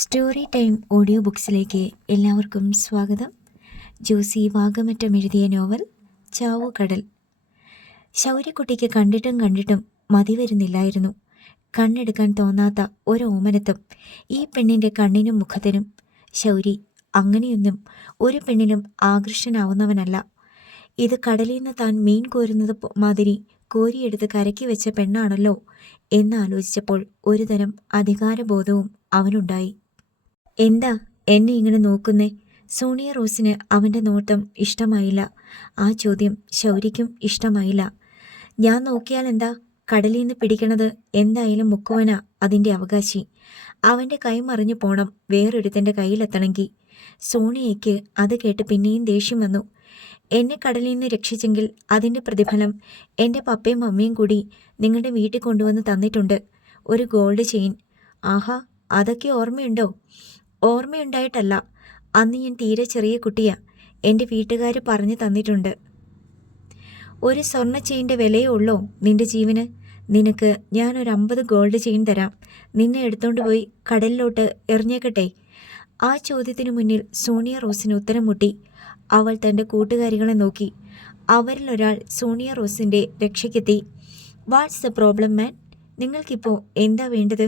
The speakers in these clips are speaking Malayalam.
സ്റ്റോറി ടൈം ഓഡിയോ ബുക്സിലേക്ക് എല്ലാവർക്കും സ്വാഗതം. ജോസി വാഗമറ്റം എഴുതിയ നോവൽ ചാവുകടൽ. ശൗര്യക്കുട്ടിക്ക് കണ്ടിട്ടും മതി വരുന്നില്ലായിരുന്നു. കണ്ണെടുക്കാൻ തോന്നാത്ത ഓമനത്വം ഈ പെണ്ണിൻ്റെ കണ്ണിനും മുഖത്തിനും. ശൗരി അങ്ങനെയൊന്നും ഒരു പെണ്ണിനും ആകർഷനാവുന്നവനല്ല. ഇത് കടലിൽ നിന്ന് താൻ മീൻ കോരുന്നത് മാതിരി കോരിയെടുത്ത് കരക്കി വെച്ച പെണ്ണാണല്ലോ എന്നാലോചിച്ചപ്പോൾ ഒരുതരം അധികാരബോധവും അവനുണ്ടായി. എന്താ എന്നെ ഇങ്ങനെ നോക്കുന്നേ? സോണിയ റോസിന് അവൻ്റെ നോട്ടം ഇഷ്ടമായില്ല. ആ ചോദ്യം ശൗരിക്കും ഇഷ്ടമായില്ല. ഞാൻ നോക്കിയാൽ എന്താ? കടലിൽ നിന്ന് പിടിക്കണത് എന്തായാലും മുക്കുവനാ അതിൻ്റെ അവകാശി. അവൻ്റെ കൈ മറിഞ്ഞു പോണം വേറൊരുത്തൻ്റെ കയ്യിലെത്തണമെങ്കിൽ. സോണിയയ്ക്ക് അത് കേട്ട് പിന്നെയും ദേഷ്യം വന്നു. എന്നെ കടലിൽ നിന്ന് രക്ഷിച്ചെങ്കിൽ അതിൻ്റെ പ്രതിഫലം എൻ്റെ പപ്പയും മമ്മിയും കൂടി നിങ്ങളുടെ വീട്ടിൽ കൊണ്ടുവന്ന് തന്നിട്ടുണ്ട്. ഒരു ഗോൾഡ് ചെയിൻ. ആഹാ, അതൊക്കെ ഓർമ്മയുണ്ടോ? ഓർമ്മയുണ്ടായിട്ടല്ല, അന്ന് ഞാൻ തീരെ ചെറിയ കുട്ടിയാ. എൻ്റെ വീട്ടുകാർ പറഞ്ഞു തന്നിട്ടുണ്ട്. ഒരു സ്വർണ്ണ ചെയിൻ്റെ വിലയേ ഉള്ളോ നിന്റെ ജീവന്? നിനക്ക് ഞാനൊരു 50 ഗോൾഡ് ചെയിൻ തരാം. നിന്നെ എടുത്തോണ്ട് പോയി കടലിലോട്ട് എറിഞ്ഞേക്കട്ടെ? ആ ചോദ്യത്തിനു മുന്നിൽ സോണിയ റോസിന് ഉത്തരം മുട്ടി. അവൾ തൻ്റെ കൂട്ടുകാരികളെ നോക്കി. അവരിലൊരാൾ സോണിയ റോസിൻ്റെ രക്ഷയ്ക്കെത്തി. വാട്ട്സ് ദ പ്രോബ്ലം മാൻ? നിങ്ങൾക്കിപ്പോൾ എന്താ വേണ്ടത്?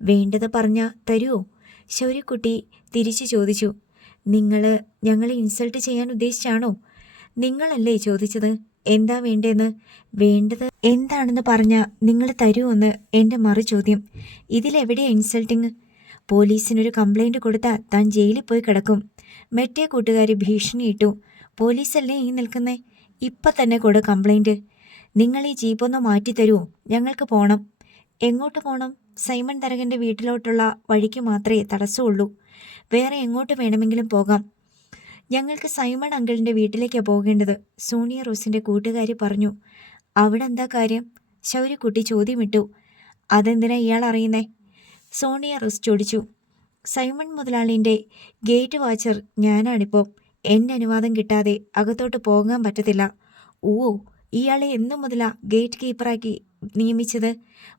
വേണ്ടത് പറഞ്ഞാൽ തരുമോ? ശൗര്യക്കുട്ടി തിരിച്ചു ചോദിച്ചു. നിങ്ങൾ ഞങ്ങളെ ഇൻസൾട്ട് ചെയ്യാൻ ഉദ്ദേശിച്ചാണോ? നിങ്ങളല്ലേ ചോദിച്ചത് എന്താ വേണ്ടതെന്ന്? വേണ്ടത് എന്താണെന്ന് പറഞ്ഞാൽ നിങ്ങൾ തരുമോന്ന് എൻ്റെ മറു ചോദ്യം. ഇതിലെവിടെയാ ഇൻസൾട്ടിങ്? പോലീസിനൊരു കംപ്ലൈൻറ്റ് കൊടുത്താൽ താൻ ജയിലിൽ പോയി കിടക്കും. മറ്റേ കൂട്ടുകാരി ഭീഷണിയിട്ടു. പോലീസല്ലേ ഈ നിൽക്കുന്നേ? ഇപ്പം തന്നെ കൊടു കംപ്ലൈൻറ്റ്. നിങ്ങൾ ഈ ജീപ്പൊന്ന് മാറ്റിത്തരുമോ? ഞങ്ങൾക്ക് പോകണം. എങ്ങോട്ട് പോകണം? സൈമൺ തരകൻ്റെ വീട്ടിലോട്ടുള്ള വഴിക്ക് മാത്രമേ തടസ്സമുള്ളൂ. വേറെ എങ്ങോട്ട് വേണമെങ്കിലും പോകാം. ഞങ്ങൾക്ക് സൈമൺ അങ്കിളിൻ്റെ വീട്ടിലേക്കാണ് പോകേണ്ടത്, സോണിയ റോസിൻ്റെ കൂട്ടുകാരി പറഞ്ഞു. അവിടെ എന്താ കാര്യം? ശൗര്യക്കുട്ടി ചോദ്യമിട്ടു. അതെന്തിനാ ഇയാൾ അറിയുന്നേ? സോണിയ റോസ് ചോദിച്ചു. സൈമൺ മുതലാളിൻ്റെ ഗേറ്റ് വാച്ചർ ഞാനാണിപ്പോൾ. എൻ്റെ അനുവാദം കിട്ടാതെ അകത്തോട്ട് പോകാൻ പറ്റത്തില്ല. ഓ, ഇയാളെ എന്നു മുതലാ ഗേറ്റ് കീപ്പറാക്കി നിയമിച്ചത്?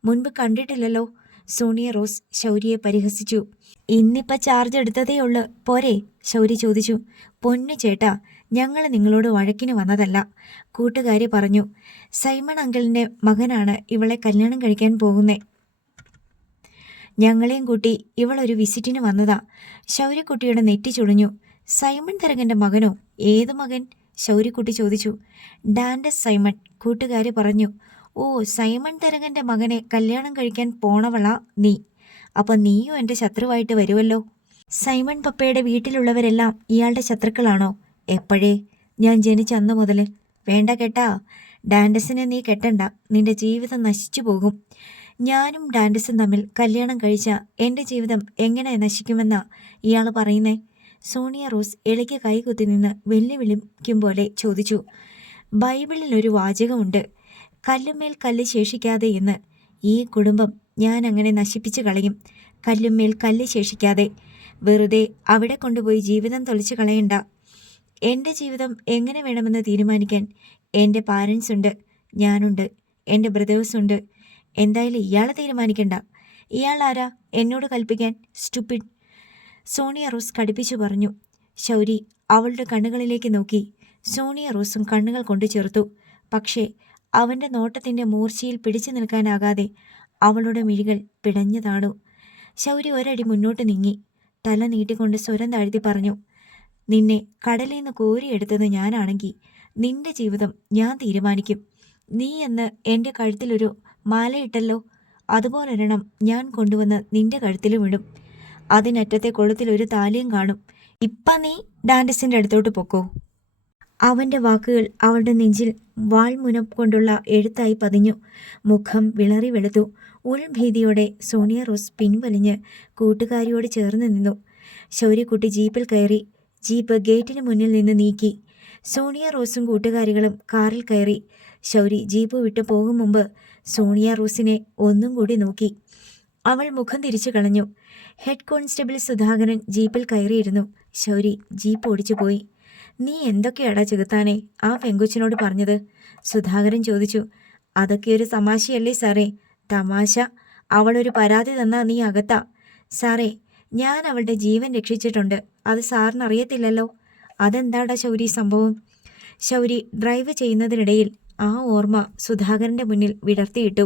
മുൻപ് കണ്ടിട്ടില്ലല്ലോ. സോണിയ റോസ് ശൗര്യയെ പരിഹസിച്ചു. ഇന്നിപ്പോൾ ചാർജ് എടുത്തതേ ഉള്ളു പോരെ? ശൗര്യ ചോദിച്ചു. പൊന്നു ചേട്ടാ, ഞങ്ങൾ നിങ്ങളോട് വഴക്കിന് വന്നതല്ല, കൂട്ടുകാരി പറഞ്ഞു. സൈമൺ അങ്കിളിൻ്റെ മകനാണ് ഇവളെ കല്യാണം കഴിക്കാൻ പോകുന്നേ. ഞങ്ങളെയും കൂട്ടി ഇവളൊരു വിസിറ്റിന് വന്നതാ. ശൗര്യക്കുട്ടിയുടെ നെറ്റി ചുളിഞ്ഞു. സൈമൺ തരകൻ്റെ മകനോ? ഏത് മകൻ? ശൗര്യക്കുട്ടി ചോദിച്ചു. ഡാൻഡസ് സൈമൺ, കൂട്ടുകാരി പറഞ്ഞു. ഓ, സൈമൺ തരകൻ്റെ മകനെ കല്യാണം കഴിക്കാൻ പോണവളാ നീ. അപ്പം നീയും എൻ്റെ ശത്രുവായിട്ട് വരുമല്ലോ. സൈമൺ പപ്പയുടെ വീട്ടിലുള്ളവരെല്ലാം ഇയാളുടെ ശത്രുക്കളാണോ? എപ്പോഴേ? ഞാൻ ജനിച്ച അന്ന് മുതൽ. വേണ്ട കേട്ടാ, ഡാൻഡസിനെ നീ കെട്ടണ്ട. നിന്റെ ജീവിതം നശിച്ചു പോകും. ഞാനും ഡാൻഡസും തമ്മിൽ കല്യാണം കഴിച്ചാൽ എൻ്റെ ജീവിതം എങ്ങനെ നശിക്കുമെന്നാ ഇയാൾ പറയുന്നേ? സോണിയ റോസ് ഇളയ്ക്ക് കൈകുത്തി നിന്ന് വെല്ലുവിളിക്കും പോലെ ചോദിച്ചു. ബൈബിളിൽ ഒരു വാചകമുണ്ട്, കല്ലുമേൽ കല്ല് ശേഷിക്കാതെ എന്ന്. ഈ കുടുംബം ഞാൻ അങ്ങനെ നശിപ്പിച്ചു കളയും. കല്ലുമേൽ കല്ല് ശേഷിക്കാതെ. വെറുതെ അവിടെ കൊണ്ടുപോയി ജീവിതം തൊലിച്ചു കളയണ്ട. എൻ്റെ ജീവിതം എങ്ങനെ വേണമെന്ന് തീരുമാനിക്കാൻ എൻ്റെ പാരൻസ് ഉണ്ട്, ഞാനുണ്ട്, എൻ്റെ ബ്രദേഴ്സുണ്ട്. എന്തായാലും ഇയാൾ തീരുമാനിക്കണ്ട. ഇയാൾ ആരാ എന്നോട് കൽപ്പിക്കാൻ? സ്റ്റുപ്പിഡ്, സോണിയ റോസ് കടുപ്പിച്ചു പറഞ്ഞു. ശൗരി അവളുടെ കണ്ണുകളിലേക്ക് നോക്കി. സോണിയ റോസും കണ്ണുകൾ കൊണ്ട് ചേർത്തു. പക്ഷേ അവൻ്റെ നോട്ടത്തിൻ്റെ മൂർച്ചയിൽ പിടിച്ചു നിൽക്കാനാകാതെ അവളുടെ മിഴികൾ പിടഞ്ഞതാണു. ശൗരി ഒരടി മുന്നോട്ട് നീങ്ങി. തല നീട്ടിക്കൊണ്ട് സ്വരം താഴ്ത്തി പറഞ്ഞു. നിന്നെ കടലിൽ നിന്ന് കോരിയെടുത്തത് ഞാനാണെങ്കിൽ നിന്റെ ജീവിതം ഞാൻ തീരുമാനിക്കും. നീ എന്ന് എൻ്റെ കഴുത്തിലൊരു മാലയിട്ടല്ലോ, അതുപോലൊരെണ്ണം ഞാൻ കൊണ്ടുവന്ന് നിന്റെ കഴുത്തിലും ഇടും. അതിനറ്റത്തെ കൊളുത്തിലൊരു താലിയും കാണും. ഇപ്പം നീ ഡാൻഡസിൻ്റെ അടുത്തോട്ട് പൊക്കോ. അവൻ്റെ വാക്കുകൾ അവളുടെ നെഞ്ചിൽ വാൾമുനം കൊണ്ടുള്ള എഴുത്തായി പതിഞ്ഞു. മുഖം വിളറി വെളുത്തു. ഉൾഭീതിയോടെ സോണിയ റോസ് പിൻവലിഞ്ഞ് കൂട്ടുകാരിയോട് ചേർന്ന് നിന്നു. ശൗര്യക്കുട്ടി ജീപ്പിൽ കയറി. ജീപ്പ് ഗേറ്റിന് മുന്നിൽ നിന്ന് നീക്കി. സോണിയ റോസും കൂട്ടുകാരികളും കാറിൽ കയറി. ശൗരി ജീപ്പ് വിട്ടു പോകും മുമ്പ് സോണിയ റോസിനെ ഒന്നും കൂടി നോക്കി. അവൾ മുഖം തിരിച്ചു കളഞ്ഞു. ഹെഡ് കോൺസ്റ്റബിൾ സുധാകരൻ ജീപ്പിൽ കയറിയിരുന്നു. ശൗരി ജീപ്പ് ഓടിച്ചു പോയി. നീ എന്തൊക്കെയാടാ ചെകുത്താനെ ആ പെങ്കുച്ചിനോട് പറഞ്ഞത്? സുധാകരൻ ചോദിച്ചു. അതൊക്കെ ഒരു തമാശയല്ലേ സാറേ? തമാശ? അവളൊരു പരാതി തന്നാ നീ അകത്താ. സാറേ, ഞാൻ അവളുടെ ജീവൻ രക്ഷിച്ചിട്ടുണ്ട്. അത് സാറിന് അറിയത്തില്ലല്ലോ. അതെന്താടാ ശൗരി സംഭവം? ശൗരി ഡ്രൈവ് ചെയ്യുന്നതിനിടയിൽ ആ ഓർമ്മ സുധാകരന്റെ മുന്നിൽ വിടർത്തിയിട്ടു.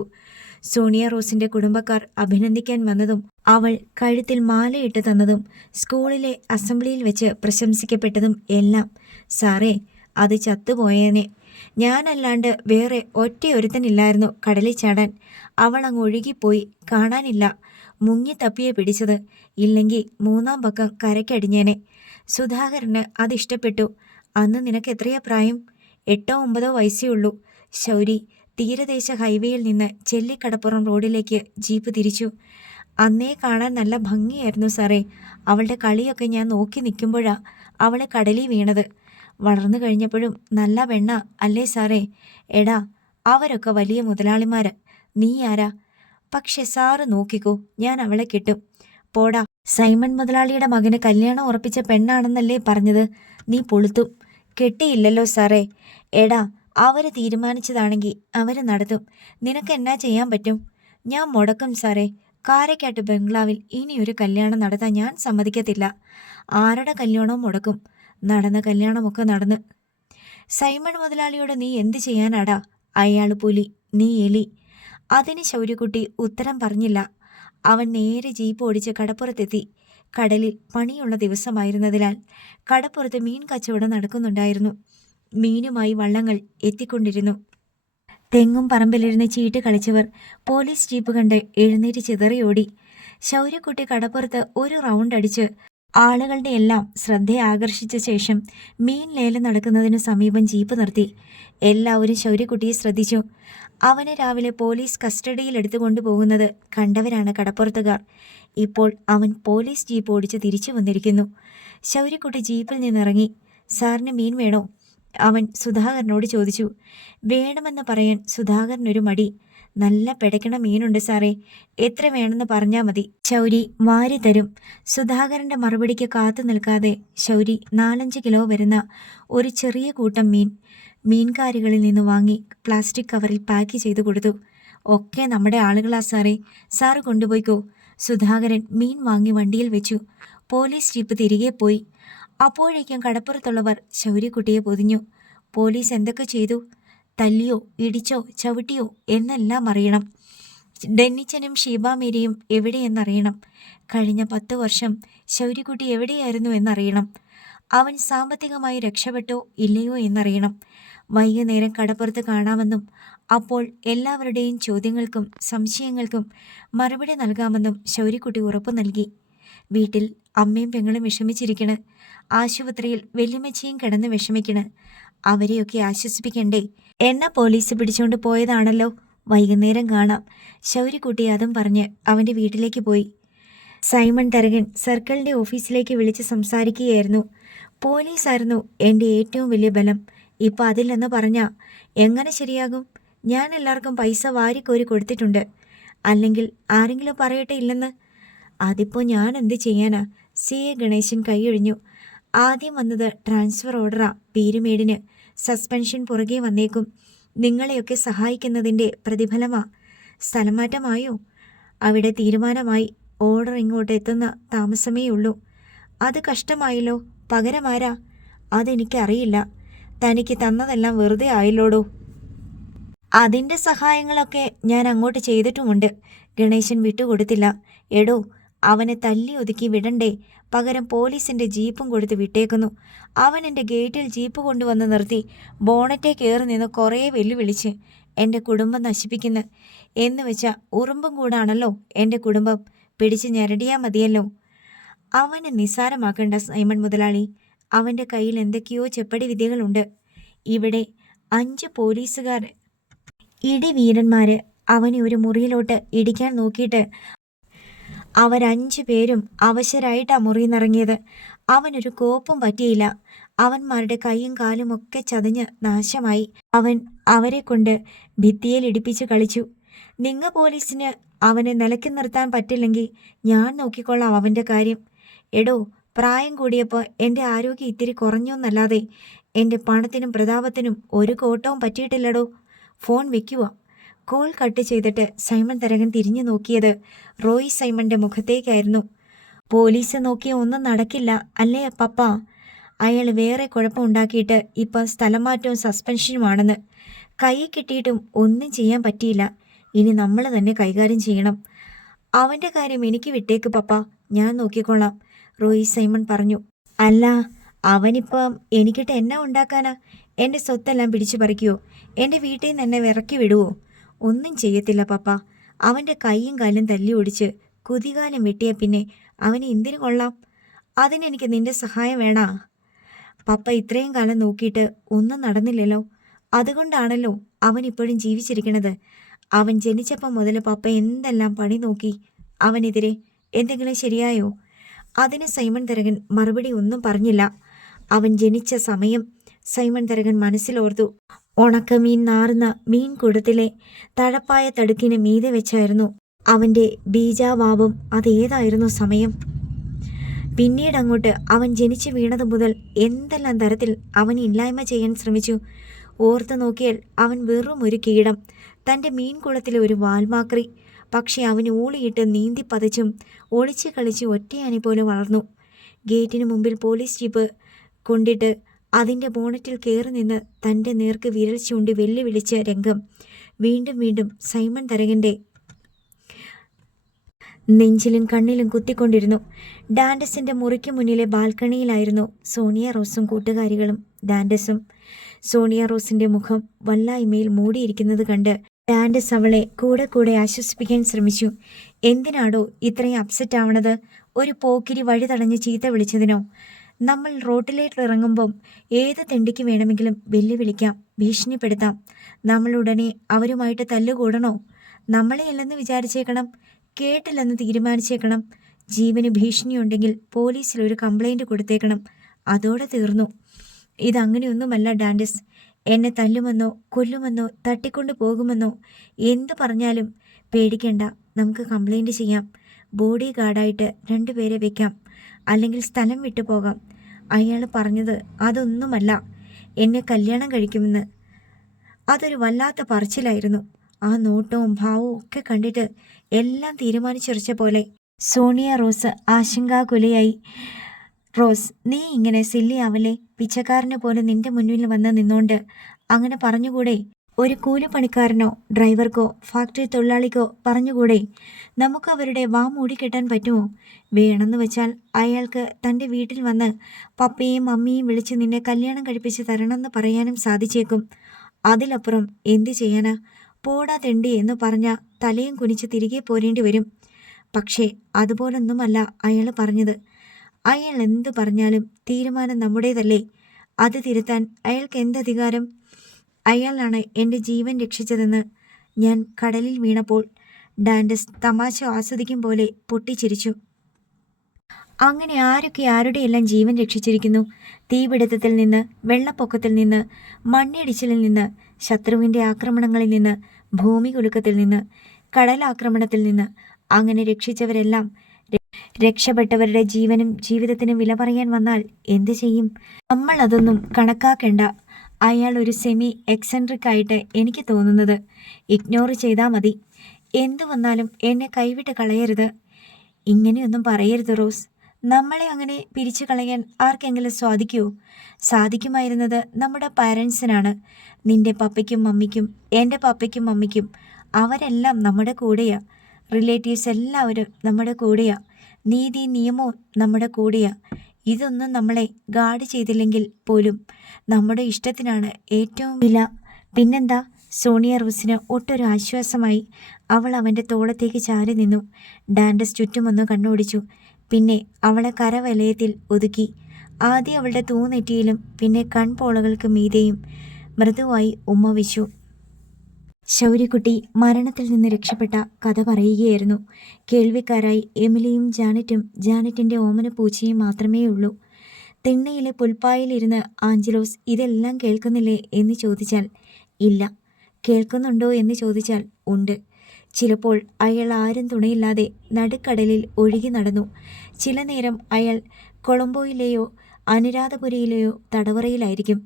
സോണിയ റോസിന്റെ കുടുംബക്കാർ അഭിനന്ദിക്കാൻ വന്നതും അവൾ കഴുത്തിൽ മാലയിട്ട് തന്നതും സ്കൂളിലെ അസംബ്ലിയിൽ വെച്ച് പ്രശംസിക്കപ്പെട്ടതും എല്ലാം. സാറേ, അത് ചത്തുപോയേനെ. ഞാനല്ലാണ്ട് വേറെ ഒറ്റയൊരുത്തനില്ലായിരുന്നു കടലിൽ ചാടാൻ. അവൾ അങ്ങ് ഒഴുകിപ്പോയി. കാണാനില്ല. മുങ്ങി തപ്പിയെ പിടിച്ചത്. ഇല്ലെങ്കിൽ 3-ാം പക്കം കരയ്ക്കടിഞ്ഞേനെ. സുധാകരന് അതിഷ്ടപ്പെട്ടു. അന്ന് നിനക്ക് എത്രയാ പ്രായം? 8-9 വയസ്സേ ഉള്ളൂ. ശൗരി തീരദേശ ഹൈവേയിൽ നിന്ന് ചെല്ലിക്കടപ്പുറം റോഡിലേക്ക് ജീപ്പ് തിരിച്ചു. അന്നേ കാണാൻ നല്ല ഭംഗിയായിരുന്നു സാറേ. അവളുടെ കളിയൊക്കെ ഞാൻ നോക്കി നിൽക്കുമ്പോഴാ അവളെ കടലിൽ വീണത്. വളർന്നു കഴിഞ്ഞപ്പോഴും നല്ല പെണ്ണ അല്ലേ സാറേ? എടാ, അവരൊക്കെ വലിയ മുതലാളിമാര്. നീ ആരാ? പക്ഷെ സാറ് നോക്കിക്കോ, ഞാൻ അവളെ കെട്ടും. പോടാ, സൈമൺ മുതലാളിയുടെ മകന് കല്യാണം ഉറപ്പിച്ച പെണ്ണാണെന്നല്ലേ പറഞ്ഞത്? നീ പൊളുത്തും. കെട്ടിയില്ലല്ലോ സാറേ. എടാ, അവര് തീരുമാനിച്ചതാണെങ്കിൽ അവര് നടത്തും. നിനക്ക് എന്നാ ചെയ്യാൻ പറ്റും? ഞാൻ മുടക്കും സാറേ. കാരക്കാട്ട് ബംഗ്ലാവിൽ ഇനിയൊരു കല്യാണം നടത്താൻ ഞാൻ സമ്മതിക്കത്തില്ല. ആരുടെ കല്യാണവും മുടക്കും. നടന്ന കല്യാണമൊക്കെ നടന്ന്. സൈമൺ മുതലാളിയോട് നീ എന്ത് ചെയ്യാനാടാ? അയാൾ പുലി, നീ എലി. അതിന് ശൗര്യക്കുട്ടി ഉത്തരം പറഞ്ഞില്ല. അവൻ നേരെ ജീപ്പ് ഓടിച്ച് കടപ്പുറത്തെത്തി. കടലിൽ പണിയുള്ള ദിവസമായിരുന്നതിനാൽ കടപ്പുറത്ത് മീൻ കച്ചവടം നടക്കുന്നുണ്ടായിരുന്നു. മീനുമായി വള്ളങ്ങൾ എത്തിക്കൊണ്ടിരുന്നു. തെങ്ങും പറമ്പിലിരുന്ന് ചീട്ട് കളിച്ചവർ പോലീസ് ജീപ്പ് കണ്ട് എഴുന്നേറ്റ് ചിതറിയോടി. ശൗര്യക്കുട്ടി കടപ്പുറത്ത് ഒരു റൗണ്ട് അടിച്ച് ആളുകളുടെ എല്ലാം ശ്രദ്ധ ആകർഷിച്ച ശേഷം മീൻ ലേലം നടക്കുന്നതിന് സമീപം ജീപ്പ് നിർത്തി. എല്ലാവരും ശൗര്യക്കുട്ടിയെ ശ്രദ്ധിച്ചു. അവനെ രാവിലെ പോലീസ് കസ്റ്റഡിയിൽ എടുത്തുകൊണ്ടു പോകുന്നത് കണ്ടവരാണ് കടപ്പുറത്തുകാർ. ഇപ്പോൾ അവൻ പോലീസ് ജീപ്പ് ഓടിച്ച് തിരിച്ചു വന്നിരിക്കുന്നു. ശൗര്യക്കുട്ടി ജീപ്പിൽ നിന്നിറങ്ങി. സാറിന് മീൻ വേണോ? അവൻ സുധാകരനോട് ചോദിച്ചു. വേണമെന്ന് പറയാൻ സുധാകരനൊരു മടി. നല്ല പിടയ്ക്കണ മീനുണ്ട് സാറേ. എത്ര വേണമെന്ന് പറഞ്ഞാൽ മതി. ശൗരി വാരി തരും. സുധാകരന്റെ മറുപടിക്ക് കാത്തു നിൽക്കാതെ ശൗരി 4-5 കിലോ വരുന്ന ഒരു ചെറിയ കൂട്ടം മീൻ മീൻകാരികളിൽ നിന്ന് വാങ്ങി പ്ലാസ്റ്റിക് കവറിൽ പാക്ക് ചെയ്തു കൊടുത്തു. ഒക്കെ നമ്മുടെ ആളുകളാ സാറേ. സാറ് കൊണ്ടുപോയിക്കോ. സുധാകരൻ മീൻ വാങ്ങി വണ്ടിയിൽ വെച്ചു. പോലീസ് ജീപ്പ് തിരികെ പോയി. അപ്പോഴേക്കും കടപ്പുറത്തുള്ളവർ ശൗര്യക്കുട്ടിയെ പൊതിഞ്ഞു. പോലീസ് എന്തൊക്കെ ചെയ്തു? തല്ലിയോ ഇടിച്ചോ ചവിട്ടിയോ എന്നെല്ലാം അറിയണം. ഡെന്നിച്ചനും ഷീബാമേരിയും എവിടെയെന്നറിയണം. കഴിഞ്ഞ 10 വർഷം ശൗര്യക്കുട്ടി എവിടെയായിരുന്നു എന്നറിയണം. അവൻ സാമ്പത്തികമായി രക്ഷപ്പെട്ടോ ഇല്ലയോ എന്നറിയണം. വൈകുന്നേരം കടപ്പുറത്ത് കാണാമെന്നും അപ്പോൾ എല്ലാവരുടെയും ചോദ്യങ്ങൾക്കും സംശയങ്ങൾക്കും മറുപടി നൽകാമെന്നും ശൗര്യക്കുട്ടി ഉറപ്പു നൽകി. വീട്ടിൽ അമ്മയും പെങ്ങളും വിഷമിച്ചിരിക്കണ്. ആശുപത്രിയിൽ വല്യമ്മച്ചിയും കിടന്ന് വിഷമിക്കണ്. അവരെയൊക്കെ ആശ്വസിപ്പിക്കണ്ടേ? എന്നെ പോലീസ് പിടിച്ചുകൊണ്ട് പോയതാണല്ലോ. വൈകുന്നേരം കാണാം. ശൗര്യക്കുട്ടി അതും പറഞ്ഞ് അവൻ്റെ വീട്ടിലേക്ക് പോയി. സൈമൺ തരകൻ സർക്കിളിൻ്റെ ഓഫീസിലേക്ക് വിളിച്ച് സംസാരിക്കുകയായിരുന്നു. പോലീസായിരുന്നു എൻ്റെ ഏറ്റവും വലിയ ബലം. ഇപ്പം അതില്ലെന്ന് പറഞ്ഞാൽ എങ്ങനെ ശരിയാകും? ഞാൻ എല്ലാവർക്കും പൈസ വാരിക്കോരി കൊടുത്തിട്ടുണ്ട്. അല്ലെങ്കിൽ ആരെങ്കിലും പറയട്ടെ ഇല്ലെന്ന്? അതിപ്പോൾ ഞാൻ എന്ത് ചെയ്യാനാ? CA ഗണേശൻ കൈയൊഴിഞ്ഞു. ആദ്യം വന്നത് ട്രാൻസ്ഫർ ഓർഡറാ. പീരുമേടിന് സസ്പെൻഷൻ പുറകെ വന്നേക്കും. നിങ്ങളെയൊക്കെ സഹായിക്കുന്നതിൻ്റെ പ്രതിഫലമാ. സ്ഥലം മാറ്റമായോ? അവിടെ തീരുമാനമായി. ഓർഡർ ഇങ്ങോട്ട് എത്തുന്ന താമസമേ ഉള്ളൂ. അത് കഷ്ടമായല്ലോ. പകരമാരാ? അതെനിക്കറിയില്ല. തനിക്ക് തന്നതെല്ലാം വെറുതെ ആയില്ലോടോ. അതിൻ്റെ സഹായങ്ങളൊക്കെ ഞാൻ അങ്ങോട്ട് ചെയ്തിട്ടുമുണ്ട്. ഗണേശൻ വിട്ടുകൊടുത്തില്ല. എടോ, അവനെ തല്ലി ഒതുക്കി വിടണ്ടേ? പകരം പോലീസിൻ്റെ ജീപ്പും കൊടുത്ത് വിട്ടേക്കുന്നു. അവൻ എൻ്റെ ഗേറ്റിൽ ജീപ്പ് കൊണ്ടുവന്ന് നിർത്തി ബോണറ്റെ കയറി നിന്ന് കുറേ വെല്ലുവിളിച്ച് എൻ്റെ കുടുംബം നശിപ്പിക്കുന്നു എന്ന് വെച്ചാൽ ഉറുമ്പും കൂടാണല്ലോ എൻ്റെ കുടുംബം. പിടിച്ച് ഞെരടിയാൽ മതിയല്ലോ. അവനെ നിസ്സാരമാക്കണ്ട സൈമൺ മുതലാളി. അവൻ്റെ കയ്യിൽ എന്തൊക്കെയോ ചെപ്പടി വിദ്യകളുണ്ട്. ഇവിടെ 5 പോലീസുകാർ ഇടിവീരന്മാര് അവനെ ഒരു മുറിയിലോട്ട് ഇടിക്കാൻ നോക്കിയിട്ട് അവർ5 പേരും അവശരായിട്ടാ മുറിയിന്നിറങ്ങിയത്. അവനൊരു കോപ്പും പറ്റിയില്ല. അവന്മാരുടെ കൈയും കാലും ഒക്കെ ചതഞ്ഞ് നാശമായി. അവൻ അവരെ കൊണ്ട് ഭിത്തിയിൽ ഇടിപ്പിച്ച് കളിച്ചു. നിങ്ങ പോലീസിന് അവനെ നിലയ്ക്ക് നിർത്താൻ പറ്റില്ലെങ്കിൽ ഞാൻ നോക്കിക്കൊള്ളാം അവൻ്റെ കാര്യം. എടോ, പ്രായം കൂടിയപ്പോൾ എൻ്റെ ആരോഗ്യം ഇത്തിരി കുറഞ്ഞോന്നല്ലാതെ എൻ്റെ പണത്തിനും പ്രതാപത്തിനും ഒരു കോട്ടവും പറ്റിയിട്ടില്ലടോ. ഫോൺ വെക്കുക. കോൾ കട്ട് ചെയ്തിട്ട് സൈമൺ തരകൻ തിരിഞ്ഞു നോക്കിയത് റോയ് സൈമണിൻ്റെ മുഖത്തേക്കായിരുന്നു. പോലീസ് നോക്കിയ ഒന്നും നടക്കില്ല അല്ലേ പപ്പ? അയാൾ വേറെ കുഴപ്പമുണ്ടാക്കിയിട്ട് ഇപ്പം സ്ഥലം മാറ്റവും സസ്പെൻഷനുമാണെന്ന്. കൈ കിട്ടിയിട്ടും ഒന്നും ചെയ്യാൻ പറ്റിയില്ല. ഇനി നമ്മൾ തന്നെ കൈകാര്യം ചെയ്യണം. അവൻ്റെ കാര്യം എനിക്ക് വിട്ടേക്ക് പപ്പ, ഞാൻ നോക്കിക്കൊള്ളാം, റോയി സൈമൺ പറഞ്ഞു. അല്ല, അവനിപ്പം എനിക്കിട്ട് എന്നാ ഉണ്ടാക്കാനാ? എൻ്റെ സ്വത്തെല്ലാം പിടിച്ചു പറിക്കുവോ? എൻ്റെ വീട്ടിൽ നിന്ന് എന്നെ വിറക്കി വിടുവോ? ഒന്നും ചെയ്യത്തില്ല പപ്പ. അവൻ്റെ കൈയും കാലും തല്ലി ഓടിച്ച് കുതികാലം വെട്ടിയ പിന്നെ അവന് എന്തിനു കൊള്ളാം? അതിനെനിക്ക് നിന്റെ സഹായം വേണാ? പപ്പ ഇത്രയും കാലം നോക്കിയിട്ട് ഒന്നും നടന്നില്ലല്ലോ. അതുകൊണ്ടാണല്ലോ അവൻ ഇപ്പോഴും ജീവിച്ചിരിക്കണത്. അവൻ ജനിച്ചപ്പം മുതൽ പപ്പ എന്തെല്ലാം പണി നോക്കി അവനെതിരെ. എന്തെങ്കിലും ശരിയായോ? അതിന് സൈമൺ തരകൻ മറുപടി ഒന്നും പറഞ്ഞില്ല. അവൻ ജനിച്ച സമയം സൈമൺ തരകൻ മനസ്സിലോർത്തു. ഉണക്കമീൻ നാറുന്ന മീൻകുടത്തിലെ തഴപ്പായ തടുക്കിന് മീതെ വെച്ചായിരുന്നു അവൻ്റെ ബീജാവാവും. അതേതായിരുന്നു സമയം? പിന്നീട് അങ്ങോട്ട് അവൻ ജനിച്ചു വീണത് മുതൽ എന്തെല്ലാം തരത്തിൽ അവൻ ഇല്ലായ്മ ചെയ്യാൻ ശ്രമിച്ചു. ഓർത്തു നോക്കിയാൽ അവൻ വെറും ഒരു കീടം, തൻ്റെ മീൻകുളത്തിലെ ഒരു വാൽമാക്രി. പക്ഷെ അവൻ ഊളിയിട്ട് നീന്തി പതച്ചും ഒളിച്ചു കളിച്ച് ഒറ്റയാനെ പോലെ വളർന്നു. ഗേറ്റിന് മുമ്പിൽ പോലീസ് ജീപ്പ് കൊണ്ടിട്ട് അതിൻ്റെ ബോണറ്റിൽ കയറി നിന്ന് തൻ്റെ നേർക്ക് വിരൽ ചൂണ്ടി വെല്ലുവിളിച്ച രംഗം വീണ്ടും വീണ്ടും സൈമൺ തരകൻ്റെ നെഞ്ചിലും കണ്ണിലും കുത്തിക്കൊണ്ടിരുന്നു. ഡാൻഡസിൻ്റെ മുറിക്ക് മുന്നിലെ ബാൽക്കണിയിലായിരുന്നു സോണിയ റോസും കൂട്ടുകാരികളും. ഡാൻഡസും സോണിയ റോസിൻ്റെ മുഖം വല്ലായ്മയിൽ മൂടിയിരിക്കുന്നത് കണ്ട് ഡാൻഡസ് അവളെ കൂടെ കൂടെ ആശ്വസിപ്പിക്കാൻ ശ്രമിച്ചു. എന്തിനാടോ ഇത്രയും അപ്സെറ്റ് ആവണത്? ഒരു പോക്കിരി വഴി തടഞ്ഞ് ചീത്ത വിളിച്ചതിനോ? നമ്മൾ റോട്ടിലേക്ക് ഇറങ്ങുമ്പം ഏത് തെണ്ടിക്ക് വേണമെങ്കിലും വെല്ലുവിളിക്കാം, ഭീഷണിപ്പെടുത്താം. നമ്മൾ ഉടനെ അവരുമായിട്ട് തല്ലുകൂടണോ? നമ്മളെയല്ലെന്ന് വിചാരിച്ചേക്കണം, കേട്ടില്ലെന്ന് തീരുമാനിച്ചേക്കണം. ജീവന് ഭീഷണിയുണ്ടെങ്കിൽ പോലീസിൽ ഒരു കംപ്ലൈൻറ്റ് കൊടുത്തേക്കണം. അതോടെ തീർന്നു. ഇതങ്ങനെയൊന്നുമല്ല ഡാൻഡസ്. എന്നെ തല്ലുമെന്നോ കൊല്ലുമെന്നോ തട്ടിക്കൊണ്ടു പോകുമെന്നോ എന്തു പറഞ്ഞാലും പേടിക്കണ്ട, നമുക്ക് കംപ്ലൈൻറ്റ് ചെയ്യാം. ബോഡി ഗാർഡായിട്ട് 2 പേരെ വെക്കാം, അല്ലെങ്കിൽ സ്ഥലം വിട്ടു പോകാം. അയാൾ പറഞ്ഞത് അതൊന്നുമല്ല, എന്നെ കല്യാണം കഴിക്കുമെന്ന്. അതൊരു വല്ലാത്ത പറച്ചിലായിരുന്നു. ആ നോട്ടവും ഭാവവും ഒക്കെ കണ്ടിട്ട് എല്ലാം തീരുമാനിച്ചുറച്ച പോലെ. സോണിയ റോസ് ആശങ്കാകുലയായി. റോസ്, നീ ഇങ്ങനെ സില്ലി ആവല്ലേ? പിച്ചക്കാരനെ പോലെ നിന്റെ മുന്നിൽ വന്ന് നിന്നോണ്ട് അങ്ങനെ പറഞ്ഞുകൂടെ? ഒരു കൂലിപ്പണിക്കാരനോ ഡ്രൈവർക്കോ ഫാക്ടറി തൊഴിലാളിക്കോ പറഞ്ഞുകൂടെ? നമുക്ക് അവരുടെ വാ മൂടിക്കെട്ടാൻ പറ്റുമോ? വേണമെന്ന് വെച്ചാൽ അയാൾക്ക് തൻ്റെ വീട്ടിൽ വന്ന് പപ്പയും മമ്മിയും വിളിച്ച് നിന്നെ കല്യാണം കഴിപ്പിച്ച് തരണമെന്ന് പറയാനും സാധിച്ചേക്കും. അതിലപ്പുറം എന്തു ചെയ്യാനാ? പോടാ തെണ്ടി എന്ന് പറഞ്ഞാൽ തലയും കുനിച്ച് തിരികെ പോരേണ്ടി വരും. പക്ഷേ അതുപോലൊന്നുമല്ല അയാൾ പറഞ്ഞത്. അയാൾ എന്തു പറഞ്ഞാലും തീരുമാനം നമ്മുടേതല്ലേ? അത് തിരുത്താൻ അയാൾക്ക് എന്തധികാരം? അയാളാണ് എൻ്റെ ജീവൻ രക്ഷിച്ചതെന്ന് ഞാൻ കടലിൽ വീണപ്പോൾ. ഡാൻഡസ് തമാശ ആസ്വദിക്കും പോലെ പൊട്ടിച്ചിരിച്ചു. അങ്ങനെ ആരൊക്കെ ആരുടെയെല്ലാം ജീവൻ രക്ഷിച്ചിരിക്കുന്നു? തീപിടുത്തത്തിൽ നിന്ന്, വെള്ളപ്പൊക്കത്തിൽ നിന്ന്, മണ്ണിടിച്ചിലിൽ നിന്ന്, ശത്രുവിൻ്റെ ആക്രമണങ്ങളിൽ നിന്ന്, ഭൂമി കുലുക്കത്തിൽ നിന്ന്, കടലാക്രമണത്തിൽ നിന്ന്. അങ്ങനെ രക്ഷിച്ചവരെല്ലാം രക്ഷപ്പെട്ടവരുടെ ജീവനും ജീവിതത്തിനും വില പറയാൻ വന്നാൽ എന്തു ചെയ്യും? നമ്മൾ അതൊന്നും കണക്കാക്കേണ്ട. അയാൾ ഒരു സെമി എക്സെൻട്രിക് ആയിട്ട് എനിക്ക് തോന്നുന്നത്. ഇഗ്നോർ ചെയ്താൽ മതി. എന്തു വന്നാലും എന്നെ കൈവിട്ട് കളയരുത്. ഇങ്ങനെയൊന്നും പറയരുത് റോസ്. നമ്മളെ അങ്ങനെ പിരിച്ചു കളയാൻ ആർക്കെങ്കിലും സാധിക്കുമോ? സാധിക്കുമായിരുന്നത് നമ്മുടെ പാരൻസിനാണ്. നിന്റെ പപ്പയ്ക്കും മമ്മിക്കും എൻ്റെ പപ്പയ്ക്കും മമ്മിക്കും. അവരെല്ലാം നമ്മുടെ കൂടെയാ. റിലേറ്റീവ്സ് എല്ലാവരും നമ്മുടെ കൂടെയാ. നീതി നിയമവും നമ്മുടെ കൂടെയാ. ഇതൊന്നും നമ്മളെ ഗാർഡ് ചെയ്തില്ലെങ്കിൽ പോലും നമ്മുടെ ഇഷ്ടത്തിനാണ് ഏറ്റവും വില. പിന്നെന്താ? സോണിയ റോസിന് ഒട്ടൊരു ആശ്വാസമായി. അവൾ അവൻ്റെ തോളത്തേക്ക് ചാരി നിന്നു. ഡാൻഡസ് ചുറ്റുമൊന്ന് കണ്ണോടിച്ചു. പിന്നെ അവളെ കരവലയത്തിൽ ഒതുക്കി. ആദ്യം അവളുടെ തൂനെറ്റിയിലും പിന്നെ കൺപോളകൾക്ക് മീതെയും മൃദുവായി ഉമ്മ വെച്ചു. ശൗര്യക്കുട്ടി മരണത്തിൽ നിന്ന് രക്ഷപ്പെട്ട കഥ പറയുകയായിരുന്നു. കേൾവിക്കാരായി എമിലിയും ജാനറ്റും ജാനറ്റിൻ്റെ ഓമന പൂച്ചയും മാത്രമേ ഉള്ളൂ. തിണ്ണയിലെ പുൽപ്പായിലിരുന്ന് ആഞ്ചലോസ് ഇതെല്ലാം കേൾക്കുന്നില്ലേ എന്ന് ചോദിച്ചാൽ ഇല്ല. കേൾക്കുന്നുണ്ടോ എന്ന് ചോദിച്ചാൽ ഉണ്ട്. ചിലപ്പോൾ അയാൾ ആരും തുണയില്ലാതെ നടുക്കടലിൽ ഒഴുകി നടന്നു. ചില നേരം അയാൾ കൊളംബോയിലെയോ അനുരാധപുരയിലെയോ തടവറയിലായിരിക്കും.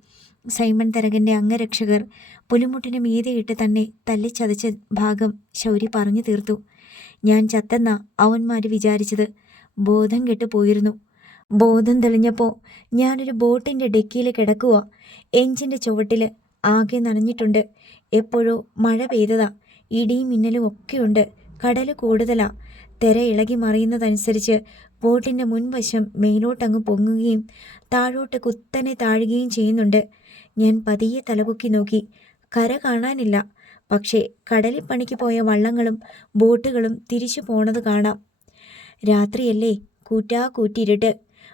സൈമൺ തരകൻ്റെ അംഗരക്ഷകർ പുലിമുട്ടിന് മീതെയിട്ട് തന്നെ തല്ലിച്ചതച്ച ഭാഗം ശൗരി പറഞ്ഞു തീർത്തു. ഞാൻ ചത്തെന്ന അവന്മാർ വിചാരിച്ചത്. ബോധം കെട്ട് പോയിരുന്നു. ബോധം തെളിഞ്ഞപ്പോൾ ഞാനൊരു ബോട്ടിൻ്റെ ഡെക്കിയിൽ കിടക്കുക. എഞ്ചിൻ്റെ ചുവട്ടിൽ ആകെ നനഞ്ഞിട്ടുണ്ട്. എപ്പോഴോ മഴ പെയ്തതാ. ഇടിയും മിന്നലും ഒക്കെയുണ്ട്. കടൽ കൂടുതലാ. തിര ഇളകി മറിയുന്നതനുസരിച്ച് ബോട്ടിൻ്റെ മുൻവശം മേലോട്ടങ്ങ് പൊങ്ങുകയും താഴോട്ട് കുത്തനെ താഴുകയും ചെയ്യുന്നുണ്ട്. ഞാൻ പതിയെ തലപൊക്കി നോക്കി. കര കാണാനില്ല. പക്ഷേ കടലിൽ പണിക്ക് പോയ വള്ളങ്ങളും ബോട്ടുകളും തിരിച്ചു പോണത് കാണാം. രാത്രിയല്ലേ, കൂറ്റിരുട്ട്.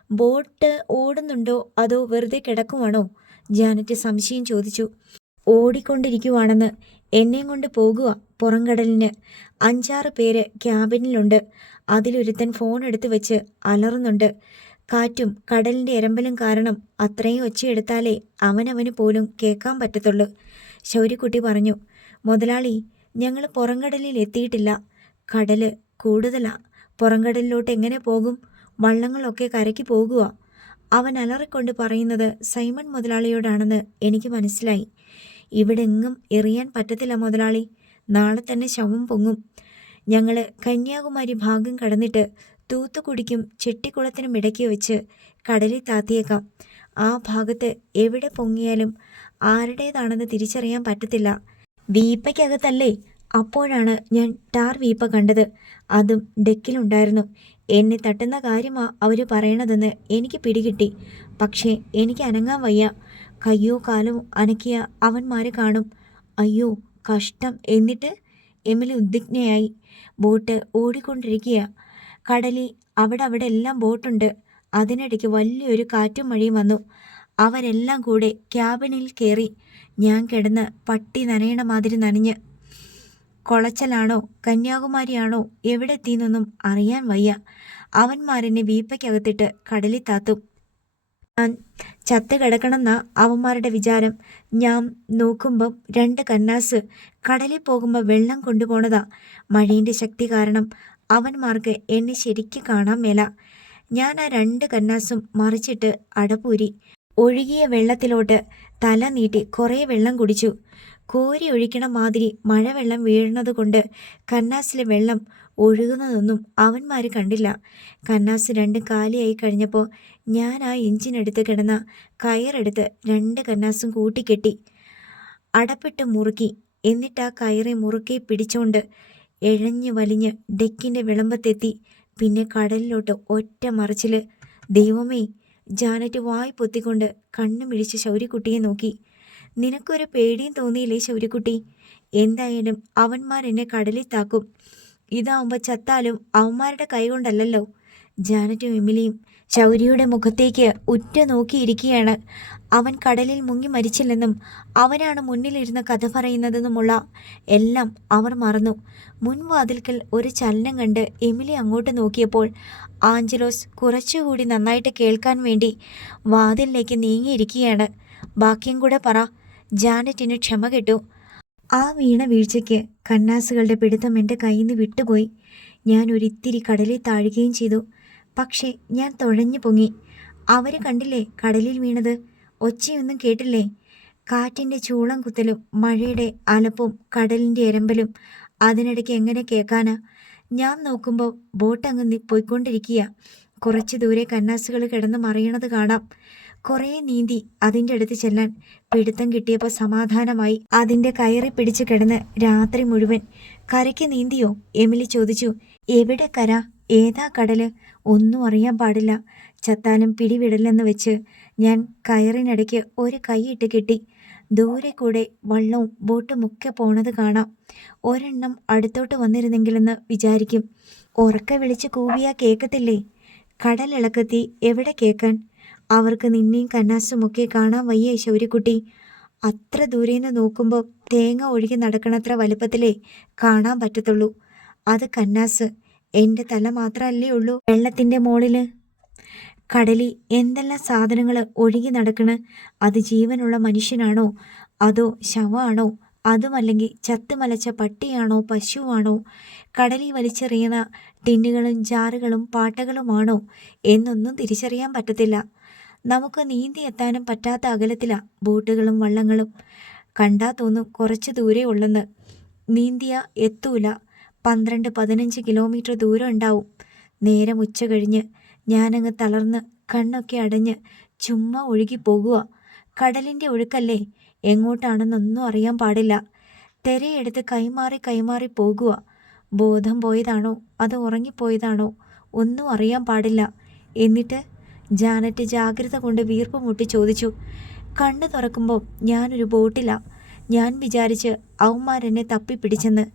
ബോട്ട് ഓടുന്നുണ്ടോ അതോ വെറുതെ കിടക്കുവാണോ? ജാനറ്റ് സംശയം ചോദിച്ചു. ഓടിക്കൊണ്ടിരിക്കുവാണെന്ന്. എന്നെയും കൊണ്ട് പോകുക പുറംകടലിന്. 5-6 പേര് ക്യാബിനിലുണ്ട്. അതിലൊരുത്തൻ ഫോൺ എടുത്ത് വെച്ച് അലറുന്നുണ്ട്. കാറ്റും കടലിൻ്റെ എരമ്പലും കാരണം അത്രയും ഒച്ചയെടുത്താലേ അവനവന് പോലും കേൾക്കാൻ പറ്റത്തുള്ളൂ. ശൗര്യക്കുട്ടി പറഞ്ഞു. മുതലാളി, ഞങ്ങൾ പുറംകടലിൽ എത്തിയിട്ടില്ല. കടല് കൂടുതലാ. പുറംകടലിലോട്ട് എങ്ങനെ പോകും? വള്ളങ്ങളൊക്കെ കരയ്ക്ക് പോകുക. അവൻ അലറിക്കൊണ്ട് പറയുന്നത് സൈമൺ മുതലാളിയോടാണെന്ന് എനിക്ക് മനസ്സിലായി. ഇവിടെ എങ്ങും എറിയാൻ പറ്റത്തില്ല മുതലാളി. നാളെ തന്നെ ശവം പൊങ്ങും. ഞങ്ങൾ കന്യാകുമാരി ഭാഗം കടന്നിട്ട് തൂത്തുക്കുടിക്കും ചെട്ടിക്കുളത്തിനും ഇടയ്ക്ക് വെച്ച് കടലിൽ താത്തിയേക്കാം. ആ ഭാഗത്ത് എവിടെ പൊങ്ങിയാലും ആരുടേതാണെന്ന് തിരിച്ചറിയാൻ പറ്റത്തില്ല. വീപ്പയ്ക്കകത്തല്ലേ? അപ്പോഴാണ് ഞാൻ ടാർ വീപ്പ കണ്ടത്. അതും ഡെക്കിലുണ്ടായിരുന്നു. എന്നെ തട്ടുന്ന കാര്യമാ അവർ പറയണതെന്ന് എനിക്ക് പിടികിട്ടി. പക്ഷേ എനിക്ക് അനങ്ങാൻ വയ്യ. കയ്യോ കാലോ അനക്കിയ അവന്മാർ കാണും. അയ്യോ കഷ്ടം. എന്നിട്ട് എമിലി ഉദ്വിഗ്നയായി. ബോട്ട് ഓടിക്കൊണ്ടിരിക്കുക. കടലിൽ അവിടെ എല്ലാം ബോട്ടുണ്ട്. അതിനിടയ്ക്ക് വലിയൊരു കാറ്റും മഴയും വന്നു. അവരെല്ലാം കൂടെ ക്യാബിനിൽ കയറി. ഞാൻ കിടന്ന് പട്ടി നനയണ മാതിരി നനഞ്ഞ്. കൊളച്ചലാണോ കന്യാകുമാരിയാണോ എവിടെ എത്തിയെന്നൊന്നും അറിയാൻ വയ്യ. അവന്മാരെന്നെ വീപ്പയ്ക്കകത്തിട്ട് കടലിൽ താത്തും. ഞാൻ ചത്ത് കിടക്കണമെന്നാ അവന്മാരുടെ വിചാരം. ഞാൻ നോക്കുമ്പം 2 കന്നാസ് കടലിൽ പോകുമ്പോൾ വെള്ളം കൊണ്ടുപോണതാ. മഴേൻ്റെ ശക്തി കാരണം അവന്മാർക്ക് എന്നെ ശരിക്കും കാണാൻ മേല. ഞാൻ ആ 2 കന്നാസും മറിച്ചിട്ട് അടപൂരി. ഒഴുകിയ വെള്ളത്തിലോട്ട് തല നീട്ടി കുറേ വെള്ളം കുടിച്ചു. കോരി ഒഴിക്കണ മാതിരി മഴവെള്ളം വീഴുന്നത് കൊണ്ട് കന്നാസിലെ വെള്ളം ഒഴുകുന്നതൊന്നും അവന്മാർ കണ്ടില്ല. കന്നാസ് 2 കാലിയായി കഴിഞ്ഞപ്പോൾ ഞാൻ ആ എഞ്ചിനെടുത്ത് കിടന്ന കയറെടുത്ത് 2 കന്നാസും കൂട്ടിക്കെട്ടി അടപ്പിട്ട് മുറുക്കി. എന്നിട്ട് ആ കയറെ മുറുക്കെ പിടിച്ചോണ്ട് എഴഞ്ഞു വലിഞ്ഞ് ഡെക്കിൻ്റെ വിളമ്പത്തെത്തി. പിന്നെ കടലിലോട്ട് ഒറ്റ മറിച്ചിൽ. ദൈവമേ! ജാനറ്റ് വായ് പൊത്തിക്കൊണ്ട് കണ്ണു മിഴിച്ച് ശൗര്യക്കുട്ടിയെ നോക്കി. നിനക്കൊരു പേടിയും തോന്നിയില്ലേ ശൗര്യക്കുട്ടി? എന്തായാലും അവന്മാരെന്നെ കടലിൽ താക്കും. ഇതാവുമ്പോൾ ചത്താലും അവന്മാരുടെ കൈകൊണ്ടല്ലോ. ജാനറ്റും എമിലിയും ശൗര്യയുടെ മുഖത്തേക്ക് ഉറ്റ നോക്കിയിരിക്കുകയാണ്. അവൻ കടലിൽ മുങ്ങി മരിച്ചില്ലെന്നും അവനാണ് മുന്നിലിരുന്ന് കഥ പറയുന്നതെന്നുമുള്ള എല്ലാം അവർ മറന്നു. മുൻവാതിൽക്കൽ ഒരു ചലനം കണ്ട് എമിലി അങ്ങോട്ട് നോക്കിയപ്പോൾ ആഞ്ചലോസ് കുറച്ചുകൂടി നന്നായിട്ട് കേൾക്കാൻ വേണ്ടി വാതിലിലേക്ക് നീങ്ങിയിരിക്കുകയാണ്. ബാക്കിയും കൂടെ പറ. ജാനറ്റിന് ക്ഷമ കെട്ടു. ആ വീണ വീഴ്ചയ്ക്ക് കന്നാസുകളുടെ പിടുത്തം എൻ്റെ കയ്യിൽ നിന്ന് വിട്ടുപോയി. ഞാൻ ഒരിത്തിരി കടലിൽ താഴുകയും ചെയ്തു. പക്ഷേ ഞാൻ തുഴഞ്ഞു പൊങ്ങി. അവർ കണ്ടില്ലേ കടലിൽ വീണത്? ഒച്ചയൊന്നും കേട്ടില്ലേ? കാറ്റിൻ്റെ ചൂളം കുത്തലും മഴയുടെ അലപ്പും കടലിൻ്റെ എരമ്പലും അതിനിടയ്ക്ക് എങ്ങനെ കേൾക്കാനാ? ഞാൻ നോക്കുമ്പോൾ ബോട്ട് അങ്ങ് പോയിക്കൊണ്ടിരിക്കുക. കുറച്ച് ദൂരെ കന്നാസുകൾ കിടന്ന് മറിയണത് കാണാം. കുറേ നീന്തി അതിൻ്റെ അടുത്ത് ചെല്ലാൻ പിടുത്തം കിട്ടിയപ്പോൾ സമാധാനമായി. അതിൻ്റെ കയറി പിടിച്ച് കിടന്ന് രാത്രി മുഴുവൻ. കരയ്ക്ക് നീന്തിയോ? എമിലി ചോദിച്ചു. എവിടെ കര? ഏതാ കടല്? ഒന്നും അറിയാൻ പാടില്ല. ചത്താലും പിടിവിടില്ലെന്ന് വെച്ച് ഞാൻ കയറിനിടയ്ക്ക് ഒരു കൈയിട്ട് കെട്ടി. ദൂരെ കൂടെ വള്ളവും ബോട്ടും ഒക്കെ പോണത് കാണാം. ഒരെണ്ണം അടുത്തോട്ട് വന്നിരുന്നെങ്കിലെന്ന് വിചാരിക്കും. ഉറക്കെ വിളിച്ച് കൂവിയാ കേൾക്കത്തില്ലേ? കടലിളക്കത്തി എവിടെ കേൾക്കാൻ? അവർക്ക് നിന്നെയും കന്നാസുമൊക്കെ കാണാൻ വയ്യേ ശൗര്യക്കുട്ടി? അത്ര ദൂരേന്ന് നോക്കുമ്പോൾ തേങ്ങ ഒഴുകി നടക്കണത്ര വലുപ്പത്തിലേ കാണാൻ പറ്റത്തുള്ളൂ. അത് കന്നാസ്. എൻ്റെ തല മാത്രമല്ലേ ഉള്ളൂ വെള്ളത്തിൻ്റെ മുകളിൽ. കടലിൽ എന്തെല്ലാം സാധനങ്ങൾ ഒഴുകി നടക്കണ്? അത് ജീവനുള്ള മനുഷ്യനാണോ അതോ ശവമാണോ? അതുമല്ലെങ്കിൽ ചത്തുമലച്ച പട്ടിയാണോ പശുവാണോ? കടലിൽ വലിച്ചെറിയുന്ന ടിന്നുകളും ജാറുകളും പാട്ടകളുമാണോ എന്നൊന്നും തിരിച്ചറിയാൻ പറ്റത്തില്ല. നമുക്ക് നീന്തി എത്താനും പറ്റാത്ത അകലത്തിലാണ് ബോട്ടുകളും വള്ളങ്ങളും. കണ്ടാ തോന്നും കുറച്ച് ദൂരെ ഉള്ളെന്ന്. നീന്തിയ എത്തൂല. 12-15 കിലോമീറ്റർ ദൂരം ഉണ്ടാവും. നേരം ഉച്ച കഴിഞ്ഞ് ഞാനങ്ങ് തളർന്ന് കണ്ണൊക്കെ അടഞ്ഞ് ചുമ്മാ ഒഴുകി പോകുക. കടലിൻ്റെ ഒഴുക്കല്ലേ, എങ്ങോട്ടാണെന്നൊന്നും അറിയാൻ പാടില്ല. തിരയെടുത്ത് കൈമാറി കൈമാറി പോകുക. ബോധം പോയതാണോ അതോ ഉറങ്ങിപ്പോയതാണോ ഒന്നും അറിയാൻ പാടില്ല. എന്നിട്ട് ജാനറ്റ് ജാഗ്രത കൊണ്ട് വീർപ്പ് മുട്ടി ചോദിച്ചു. കണ്ണു തുറക്കുമ്പോൾ ഞാനൊരു ബോട്ടിലാ. ഞാൻ വിചാരിച്ച് അവന്മാരെന്നെ തപ്പിപ്പിടിച്ചെന്ന്.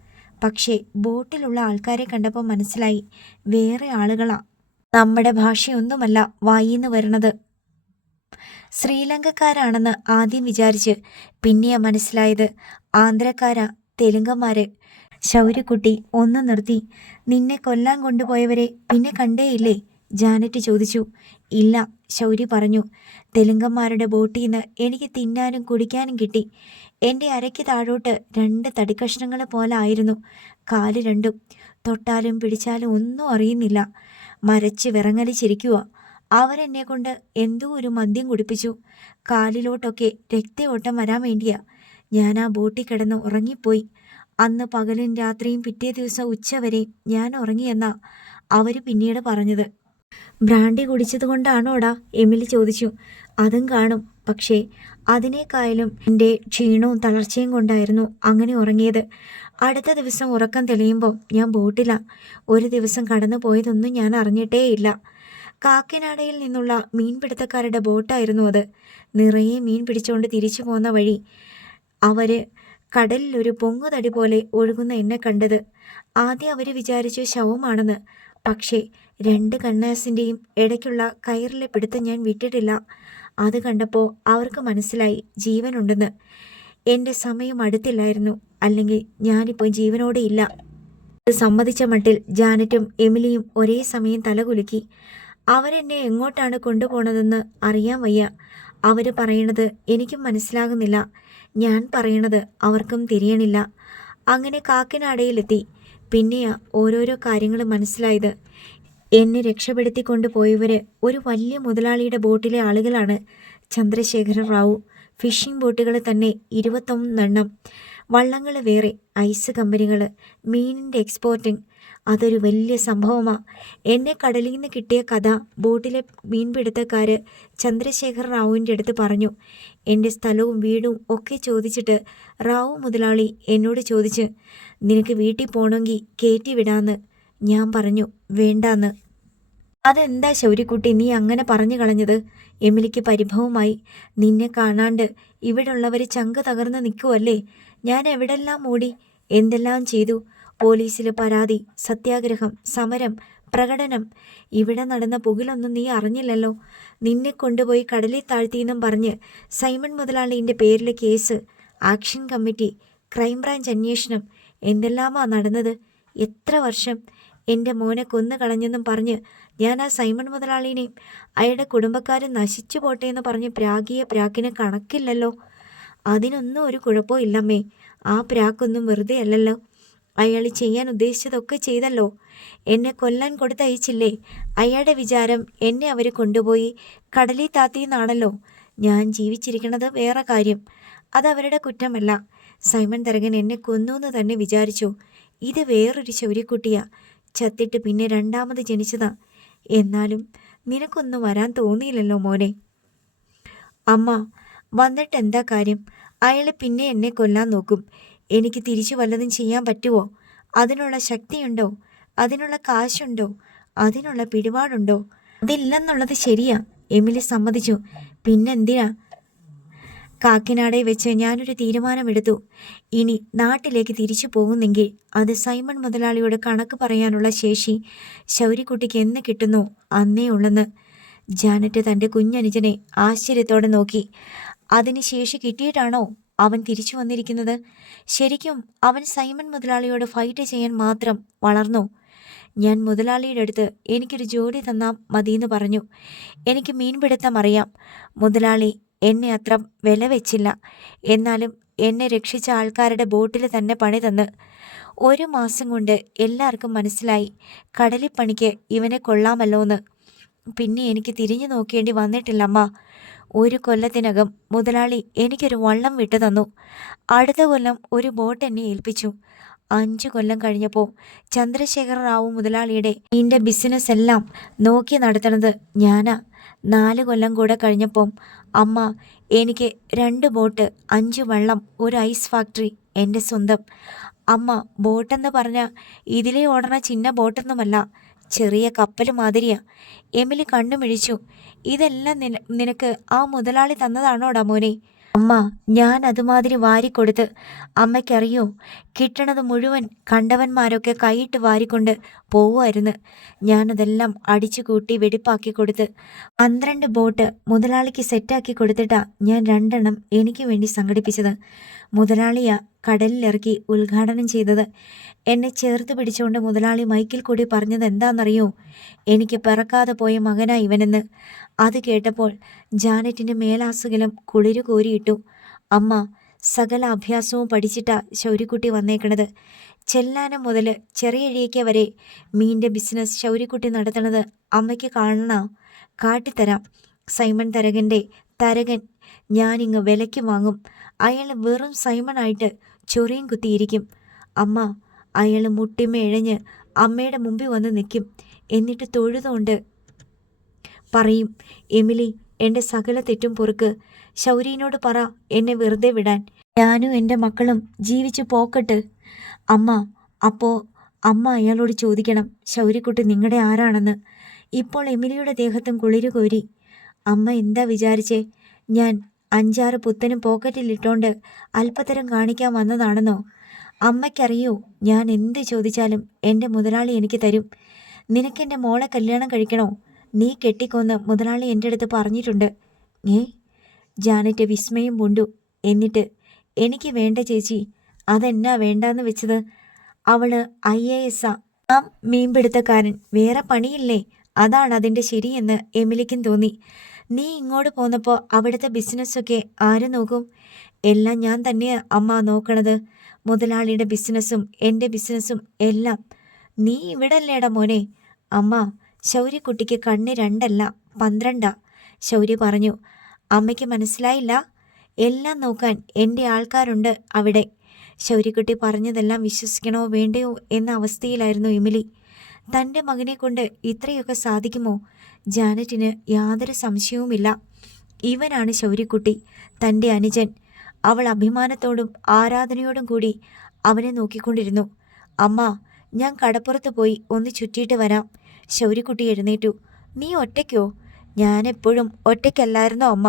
പക്ഷേ ബോട്ടിലുള്ള ആൾക്കാരെ കണ്ടപ്പോൾ മനസ്സിലായി വേറെ ആളുകളാ. നമ്മുടെ ഭാഷയൊന്നുമല്ല വായിന്ന് വരണത്. ശ്രീലങ്കക്കാരാണെന്ന് ആദ്യം വിചാരിച്ച് പിന്നെയാ മനസ്സിലായത് ആന്ധ്രക്കാരാ, തെലുങ്കന്മാര്. ശൗര്യക്കുട്ടി ഒന്ന് നിർത്തി. നിന്നെ കൊല്ലാൻ കൊണ്ടുപോയവരെ പിന്നെ കണ്ടേയില്ലേ? ജാനറ്റ് ചോദിച്ചു. ഇല്ല, ശൗരി പറഞ്ഞു. തെലുങ്കന്മാരുടെ ബോട്ടിൽ നിന്ന് എനിക്ക് തിന്നാനും കുടിക്കാനും കിട്ടി. എൻ്റെ അരയ്ക്ക് താഴോട്ട് 2 തടിക്കഷ്ണങ്ങൾ പോലെ ആയിരുന്നു കാല് രണ്ടും. തൊട്ടാലും പിടിച്ചാലും ഒന്നും അറിയുന്നില്ല. മരച്ച് വിറങ്ങലിച്ചിരിക്കുക. അവരെന്നെ കൊണ്ട് എന്തോ ഒരു മദ്യം കുടിപ്പിച്ചു. കാലിലോട്ടൊക്കെ രക്തയോട്ടം വരാൻ വേണ്ടിയാ. ഞാൻ ആ ബോട്ടിൽ കിടന്ന് ഉറങ്ങിപ്പോയി. അന്ന് പകലും രാത്രിയും പിറ്റേ ദിവസം ഉച്ചവരെ ഞാൻ ഉറങ്ങിയെന്നാ അവർ പിന്നീട് പറഞ്ഞത്. ബ്രാൻഡി കുടിച്ചത് കൊണ്ടാണോടാ? എമിലി ചോദിച്ചു. അതും കാണും. പക്ഷേ അതിനേക്കായാലും എൻ്റെ ക്ഷീണവും തളർച്ചയും കൊണ്ടായിരുന്നു അങ്ങനെ ഉറങ്ങിയത്. അടുത്ത ദിവസം ഉറക്കം തെളിയുമ്പോൾ ഞാൻ ബോട്ടിലാ. ഒരു ദിവസം കടന്നു പോയതൊന്നും ഞാൻ അറിഞ്ഞിട്ടേയില്ല. കാക്കിനാടയിൽ നിന്നുള്ള മീൻപിടുത്തക്കാരുടെ ബോട്ടായിരുന്നു അത്. നിറയെ മീൻ പിടിച്ചുകൊണ്ട് തിരിച്ചു പോന്ന വഴി അവർ കടലിലൊരു പൊങ്ങുതടി പോലെ ഒഴുകുന്ന എന്നെ കണ്ടത്. ആദ്യം അവർ വിചാരിച്ചു ശവമാണെന്ന്. പക്ഷേ 2 കണ്ണാസിൻ്റെയും ഇടയ്ക്കുള്ള കയറിലെ പിടുത്തം ഞാൻ വിട്ടിട്ടില്ല. അത് കണ്ടപ്പോൾ അവർക്ക് മനസ്സിലായി ജീവനുണ്ടെന്ന്. എൻ്റെ സമയം അടുത്തില്ലായിരുന്നു, അല്ലെങ്കിൽ ഞാനിപ്പോൾ ജീവനോടെ ഇല്ല. ഇത് സമ്മതിച്ച മട്ടിൽ ജാനറ്റും എമിലിയും ഒരേ സമയം തലകുലുക്കി. അവരെന്നെ എങ്ങോട്ടാണ് കൊണ്ടുപോണതെന്ന് അറിയാൻ വയ്യ. അവർ പറയണത് എനിക്കും മനസ്സിലാകുന്നില്ല. ഞാൻ പറയണത് അവർക്കും തിരിയണില്ല. അങ്ങനെ കാക്കിനാടയിലെത്തി. പിന്നെയാ ഓരോരോ കാര്യങ്ങൾ മനസ്സിലായത്. എന്നെ രക്ഷപ്പെടുത്തിക്കൊണ്ട് പോയവർ ഒരു വലിയ മുതലാളിയുടെ ബോട്ടിലെ ആളുകളാണ്. ചന്ദ്രശേഖര റാവു. ഫിഷിംഗ് ബോട്ടുകൾ തന്നെ 21 വള്ളങ്ങൾ വേറെ, ഐസ് കമ്പനികൾ, മീനിൻ്റെ എക്സ്പോർട്ടിങ്. അതൊരു വലിയ സംഭവമാണ്. എന്നെ കടലിൽ നിന്ന് കിട്ടിയ കഥ ബോട്ടിലെ മീൻപിടുത്തക്കാർ ചന്ദ്രശേഖർ റാവുവിൻ്റെ അടുത്ത് പറഞ്ഞു. എൻ്റെ സ്ഥലവും വീടും ഒക്കെ ചോദിച്ചിട്ട് റാവു മുതലാളി എന്നോട് ചോദിച്ച്, നിനക്ക് വീട്ടിൽ പോകണമെങ്കിൽ കയറ്റി വിടാന്ന്. ഞാൻ പറഞ്ഞു വേണ്ടാന്ന്. അതെന്താ ശൗര്യക്കുട്ടി നീ അങ്ങനെ പറഞ്ഞു കളഞ്ഞത്? എമിലിക്ക് പരിഭവമായി. നിന്നെ കാണാണ്ട് ഇവിടുള്ളവർ ചങ്ക് തകർന്ന് നിൽക്കുവല്ലേ. ഞാൻ എവിടെല്ലാം ഓടി, എന്തെല്ലാം ചെയ്തു. പോലീസിൽ പരാതി, സത്യാഗ്രഹം, സമരം, പ്രകടനം. ഇവിടെ നടന്ന പുകിലൊന്നും നീ അറിഞ്ഞില്ലല്ലോ. നിന്നെ കൊണ്ടുപോയി കടലിൽ താഴ്ത്തിയെന്നും പറഞ്ഞ് സൈമൺ മുതലാളിൻ്റെ പേരിൽ കേസ്, ആക്ഷൻ കമ്മിറ്റി, ക്രൈംബ്രാഞ്ച് അന്വേഷണം. എന്തെല്ലാമാ നടന്നത്. എത്ര വർഷം. എൻ്റെ മോനെ കൊന്നു കളഞ്ഞെന്നും പറഞ്ഞ് ഞാൻ ആ സൈമൺ മുതലാളിനെയും അയാളുടെ കുടുംബക്കാരും നശിച്ചു പോട്ടെ എന്ന് പറഞ്ഞ് പ്രാഗിയ പ്രാക്കിന് കണക്കില്ലല്ലോ. അതിനൊന്നും ഒരു കുഴപ്പവും ഇല്ലമ്മേ. ആ പ്രാക്കൊന്നും വെറുതെ അല്ലല്ലോ. അയാൾ ചെയ്യാൻ ഉദ്ദേശിച്ചതൊക്കെ ചെയ്തല്ലോ. എന്നെ കൊല്ലാൻ കൊടുത്തയച്ചില്ലേ. അയാളുടെ വിചാരം എന്നെ അവർ കൊണ്ടുപോയി കടലിൽ താത്തിയെന്നാണല്ലോ. ഞാൻ ജീവിച്ചിരിക്കണത് വേറെ കാര്യം. അതവരുടെ കുറ്റമല്ല. സൈമൺ തരകൻ എന്നെ കൊന്നു എന്ന് തന്നെ വിചാരിച്ചു. ഇത് വേറൊരു ശൗര്യക്കുട്ടിയാ. ചത്തിട്ട് പിന്നെ 2ാമത് ജനിച്ചതാ. എന്നാലും നിനക്കൊന്നും വരാൻ തോന്നിയില്ലല്ലോ മോനെ. അമ്മ, വന്നിട്ട് എന്താ കാര്യം? അയാൾ പിന്നെ എന്നെ കൊല്ലാൻ നോക്കും. എനിക്ക് തിരിച്ചു വല്ലതും ചെയ്യാൻ പറ്റുമോ? അതിനുള്ള ശക്തിയുണ്ടോ? അതിനുള്ള കാശുണ്ടോ? അതിനുള്ള പിടിപാടുണ്ടോ? അതില്ലെന്നുള്ളത് ശരിയാ, എമിലി സമ്മതിച്ചു. പിന്നെന്തിനാ? കാക്കിനാടയിൽ വെച്ച് ഞാനൊരു തീരുമാനമെടുത്തു. ഇനി നാട്ടിലേക്ക് തിരിച്ചു പോകുന്നെങ്കിൽ അത് സൈമൺ മുതലാളിയോട് കണക്ക് പറയാനുള്ള ശേഷി ശൗര്യക്കുട്ടിക്ക് എന്ന് കിട്ടുന്നോ അന്നേ ഉള്ളെന്ന്. ജാനറ്റ് തൻ്റെ കുഞ്ഞനുജനെ ആശ്ചര്യത്തോടെ നോക്കി. അതിന് ശേഷി കിട്ടിയിട്ടാണോ അവൻ തിരിച്ചു വന്നിരിക്കുന്നത്? ശരിക്കും അവൻ സൈമൺ മുതലാളിയോട് ഫൈറ്റ് ചെയ്യാൻ മാത്രം വളർന്നോ? ഞാൻ മുതലാളിയുടെ അടുത്ത് എനിക്കൊരു ജോലി തന്നാൽ മതിയെന്ന് പറഞ്ഞു. എനിക്ക് മീൻപിടുത്തം അറിയാം. മുതലാളി എന്നെ അത്ര വില വെച്ചില്ല. എന്നാലും എന്നെ രക്ഷിച്ച ആൾക്കാരുടെ ബോട്ടിൽ തന്നെ പണി തന്ന് 1 മാസം കൊണ്ട് എല്ലാവർക്കും മനസ്സിലായി കടലിപ്പണിക്ക് ഇവനെ കൊള്ളാമല്ലോന്ന്. പിന്നെ എനിക്ക് തിരിഞ്ഞു നോക്കേണ്ടി വന്നിട്ടില്ലമ്മ. 1 കൊല്ലത്തിനകം മുതലാളി എനിക്കൊരു വള്ളം വിട്ടു തന്നു. അടുത്ത കൊല്ലം ഒരു ബോട്ട് എന്നെ ഏൽപ്പിച്ചു. 5 കൊല്ലം കഴിഞ്ഞപ്പോൾ ചന്ദ്രശേഖര റാവു മുതലാളിയുടെ നിന്റെ ബിസിനസ് എല്ലാം നോക്കി നടത്തണത് ഞാനാ. 4 കൊല്ലം കൂടെ കഴിഞ്ഞപ്പം അമ്മ എനിക്ക് 2 ബോട്ട്, 5 വള്ളം, ഒരു ഐസ് ഫാക്ടറി എൻ്റെ സ്വന്തം. അമ്മ ബോട്ടെന്ന് പറഞ്ഞാൽ ഇതിലേ ഓടണ ചിന്ന ബോട്ടൊന്നുമല്ല, ചെറിയ കപ്പൽ മാതിരിയാ. എമിലി കണ്ണുമിഴിച്ചു. ഇതെല്ലാം നിനക്ക് ആ മുതലാളി തന്നതാണോടാ മോനെ? അമ്മ, ഞാൻ അതുമാതിരി വാരിക്കൊടുത്ത്. അമ്മയ്ക്കറിയോ, കിട്ടണത് മുഴുവൻ കണ്ടവന്മാരൊക്കെ കൈയിട്ട് വാരിക്കൊണ്ട് പോവുമായിരുന്നു. ഞാനതെല്ലാം അടിച്ചു കൂട്ടി വെടിപ്പാക്കി കൊടുത്ത് 12 ബോട്ട് മുതലാളിക്ക് സെറ്റാക്കി കൊടുത്തിട്ടാ ഞാൻ 2 എനിക്ക് വേണ്ടി സംഘടിപ്പിച്ചത്. മുതലാളിയാ കടലിലിറക്കി ഉദ്ഘാടനം ചെയ്തത്. എന്നെ ചേർത്ത് പിടിച്ചുകൊണ്ട് മുതലാളി മൈക്കിൽ കൂടി പറഞ്ഞത് എന്താണെന്നറിയോ? എനിക്ക് പിറക്കാതെ പോയ മകനാ ഇവനെന്ന്. അത് കേട്ടപ്പോൾ ജാനറ്റിൻ്റെ മേലാസുകലം കുളിരു കോരിയിട്ടു. അമ്മ, സകല അഭ്യാസവും പഠിച്ചിട്ടാ ശൗര്യക്കുട്ടി വന്നേക്കണത്. ചെല്ലാനം മുതൽ ചെറിയഴിയയ്ക്ക വരെ മീൻ്റെ ബിസിനസ് ശൗര്യക്കുട്ടി നടത്തണത് അമ്മയ്ക്ക് കാണണ. കാട്ടിത്തരാം. സൈമൺ തരകൻ്റെ തരകൻ ഞാനിങ്ങ് വിലയ്ക്ക് വാങ്ങും. അയാൾ വെറും സൈമണായിട്ട് ചൊറിയും കുത്തിയിരിക്കും. അമ്മ, അയാൾ മുട്ടിമ ഇഴഞ്ഞ് അമ്മയുടെ മുമ്പിൽ വന്ന് നിൽക്കും. എന്നിട്ട് തൊഴുതുകൊണ്ട് പറയും, എമിലി, എൻ്റെ സകല തെറ്റും പൊറുക്ക്. ശൗര്യനോട് പറ എന്നെ വെറുതെ വിടാൻ. ഞാനും എൻ്റെ മക്കളും ജീവിച്ചു പോക്കട്ട്. അമ്മ, അപ്പോൾ അമ്മ അയാളോട് ചോദിക്കണം ശൗര്യക്കുട്ടി നിങ്ങളുടെ ആരാണെന്ന്. ഇപ്പോൾ എമിലിയുടെ ദേഹത്തും കുളിരു കോരി. അമ്മ എന്താ വിചാരിച്ചേ? ഞാൻ 5-6 പുത്തനും പോക്കറ്റിലിട്ടോണ്ട് അല്പത്തരം കാണിക്കാൻ വന്നതാണെന്നോ? അമ്മയ്ക്കറിയോ, ഞാൻ എന്ത് ചോദിച്ചാലും എൻ്റെ മുതലാളി എനിക്ക് തരും. നിനക്കെൻ്റെ മോളെ കല്യാണം കഴിക്കണോ? നീ കെട്ടിക്കൊന്ന് മുതലാളി എൻ്റെ അടുത്ത് പറഞ്ഞിട്ടുണ്ട്. ജാനറ്റ് വിസ്മയം പൂണ്ടു. എന്നിട്ട്, എനിക്ക് വേണ്ട ചേച്ചി. അതെന്നാ വേണ്ടാന്ന് വെച്ചത്? അവള് IAS ആ. ആ മീൻപിടുത്തക്കാരൻ. വേറെ പണിയില്ലേ? അതാണ് അതിൻ്റെ ശരിയെന്ന് എമിലിക്കും തോന്നി. നീ ഇങ്ങോട്ട് പോന്നപ്പോൾ അവിടുത്തെ ബിസിനസ്സൊക്കെ ആര് നോക്കും? എല്ലാം ഞാൻ തന്നെയാ അമ്മ നോക്കണത്. മുതലാളിയുടെ ബിസിനസ്സും എൻ്റെ ബിസിനസ്സും എല്ലാം. നീ ഇവിടല്ലേടാ മോനെ? അമ്മ, ശൗര്യക്കുട്ടിക്ക് കണ്ണ് 2 12. ശൗര്യ പറഞ്ഞു. അമ്മയ്ക്ക് മനസ്സിലായില്ല? എല്ലാം നോക്കാൻ എൻ്റെ ആൾക്കാരുണ്ട് അവിടെ. ശൗര്യക്കുട്ടി പറഞ്ഞതെല്ലാം വിശ്വസിക്കണോ വേണ്ടയോ എന്ന അവസ്ഥയിലായിരുന്നു എമിലി. തൻ്റെ മകനെ കൊണ്ട് ഇത്രയൊക്കെ സാധിക്കുമോ? ജാനറ്റിന് യാതൊരു സംശയവുമില്ല. ഇവനാണ് ശൗര്യക്കുട്ടി, തൻ്റെ അനുജൻ. അവൾ അഭിമാനത്തോടും ആരാധനയോടും കൂടി അവനെ നോക്കിക്കൊണ്ടിരുന്നു. അമ്മ, ഞാൻ കടപ്പുറത്ത് പോയി ഒന്ന് ചുറ്റിയിട്ട് വരാം. ശൗര്യക്കുട്ടി എഴുന്നേറ്റു. നീ ഒറ്റയ്ക്കോ? ഞാനെപ്പോഴും ഒറ്റയ്ക്കല്ലായിരുന്നോ അമ്മ?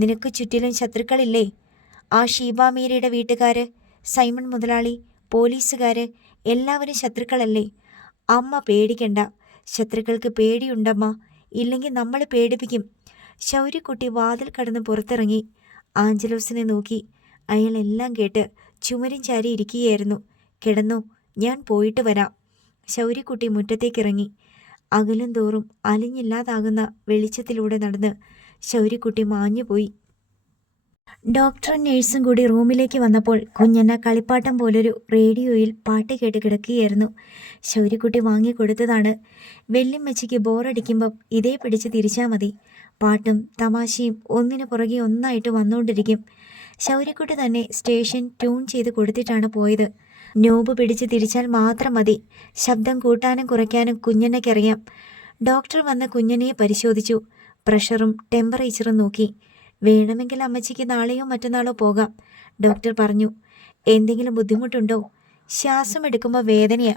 നിനക്ക് ചുറ്റിലും ശത്രുക്കളില്ലേ? ആ ഷീബാമീരയുടെ വീട്ടുകാർ, സൈമൺ മുതലാളി, പോലീസുകാർ, എല്ലാവരും ശത്രുക്കളല്ലേ? അമ്മ പേടിക്കണ്ട. ശത്രുക്കൾക്ക് പേടിയുണ്ടമ്മ. ഇല്ലെങ്കിൽ നമ്മൾ പേടിപ്പിക്കും. ശൗര്യക്കുട്ടി വാതിൽ കടന്ന് പുറത്തിറങ്ങി ആഞ്ചലോസിനെ നോക്കി. അയാൾ എല്ലാം കേട്ട് ചുമരും ചാരി ഇരിക്കുകയായിരുന്നു. കിടന്നു, ഞാൻ പോയിട്ട് വരാം. ശൗര്യക്കുട്ടി മുറ്റത്തേക്കിറങ്ങി. അകലും തോറും അലിഞ്ഞില്ലാതാകുന്ന വെളിച്ചത്തിലൂടെ നടന്ന് ശൗര്യക്കുട്ടി മാഞ്ഞുപോയി. ഡോക്ടറും നേഴ്സും കൂടി റൂമിലേക്ക് വന്നപ്പോൾ കുഞ്ഞന്ന കളിപ്പാട്ടം പോലൊരു റേഡിയോയിൽ പാട്ട് കേട്ട് കിടക്കുകയായിരുന്നു. ശൗര്യക്കുട്ടി വാങ്ങിക്കൊടുത്തതാണ്. വെല്ലുമ്മച്ചിക്ക് ബോറടിക്കുമ്പം ഇതേ പിടിച്ച് തിരിച്ചാൽ മതി. പാട്ടും തമാശയും ഒന്നിനു പുറകെ ഒന്നായിട്ട് വന്നുകൊണ്ടിരിക്കും. ശൗര്യക്കുട്ടി തന്നെ സ്റ്റേഷൻ ട്യൂൺ ചെയ്ത് കൊടുത്തിട്ടാണ് പോയത്. നോബ് പിടിച്ച് തിരിച്ചാൽ മാത്രം മതി. ശബ്ദം കൂട്ടാനും കുറയ്ക്കാനും കുഞ്ഞനയ്ക്കറിയാം. ഡോക്ടർ വന്ന് കുഞ്ഞനയെ പരിശോധിച്ചു. പ്രഷറും ടെമ്പറേച്ചറും നോക്കി. വേണമെങ്കിൽ അമ്മച്ചിക്ക് നാളെയോ മറ്റന്നാളോ പോകാം, ഡോക്ടർ പറഞ്ഞു. എന്തെങ്കിലും ബുദ്ധിമുട്ടുണ്ടോ? ശ്വാസം എടുക്കുമ്പോൾ വേദനയാ,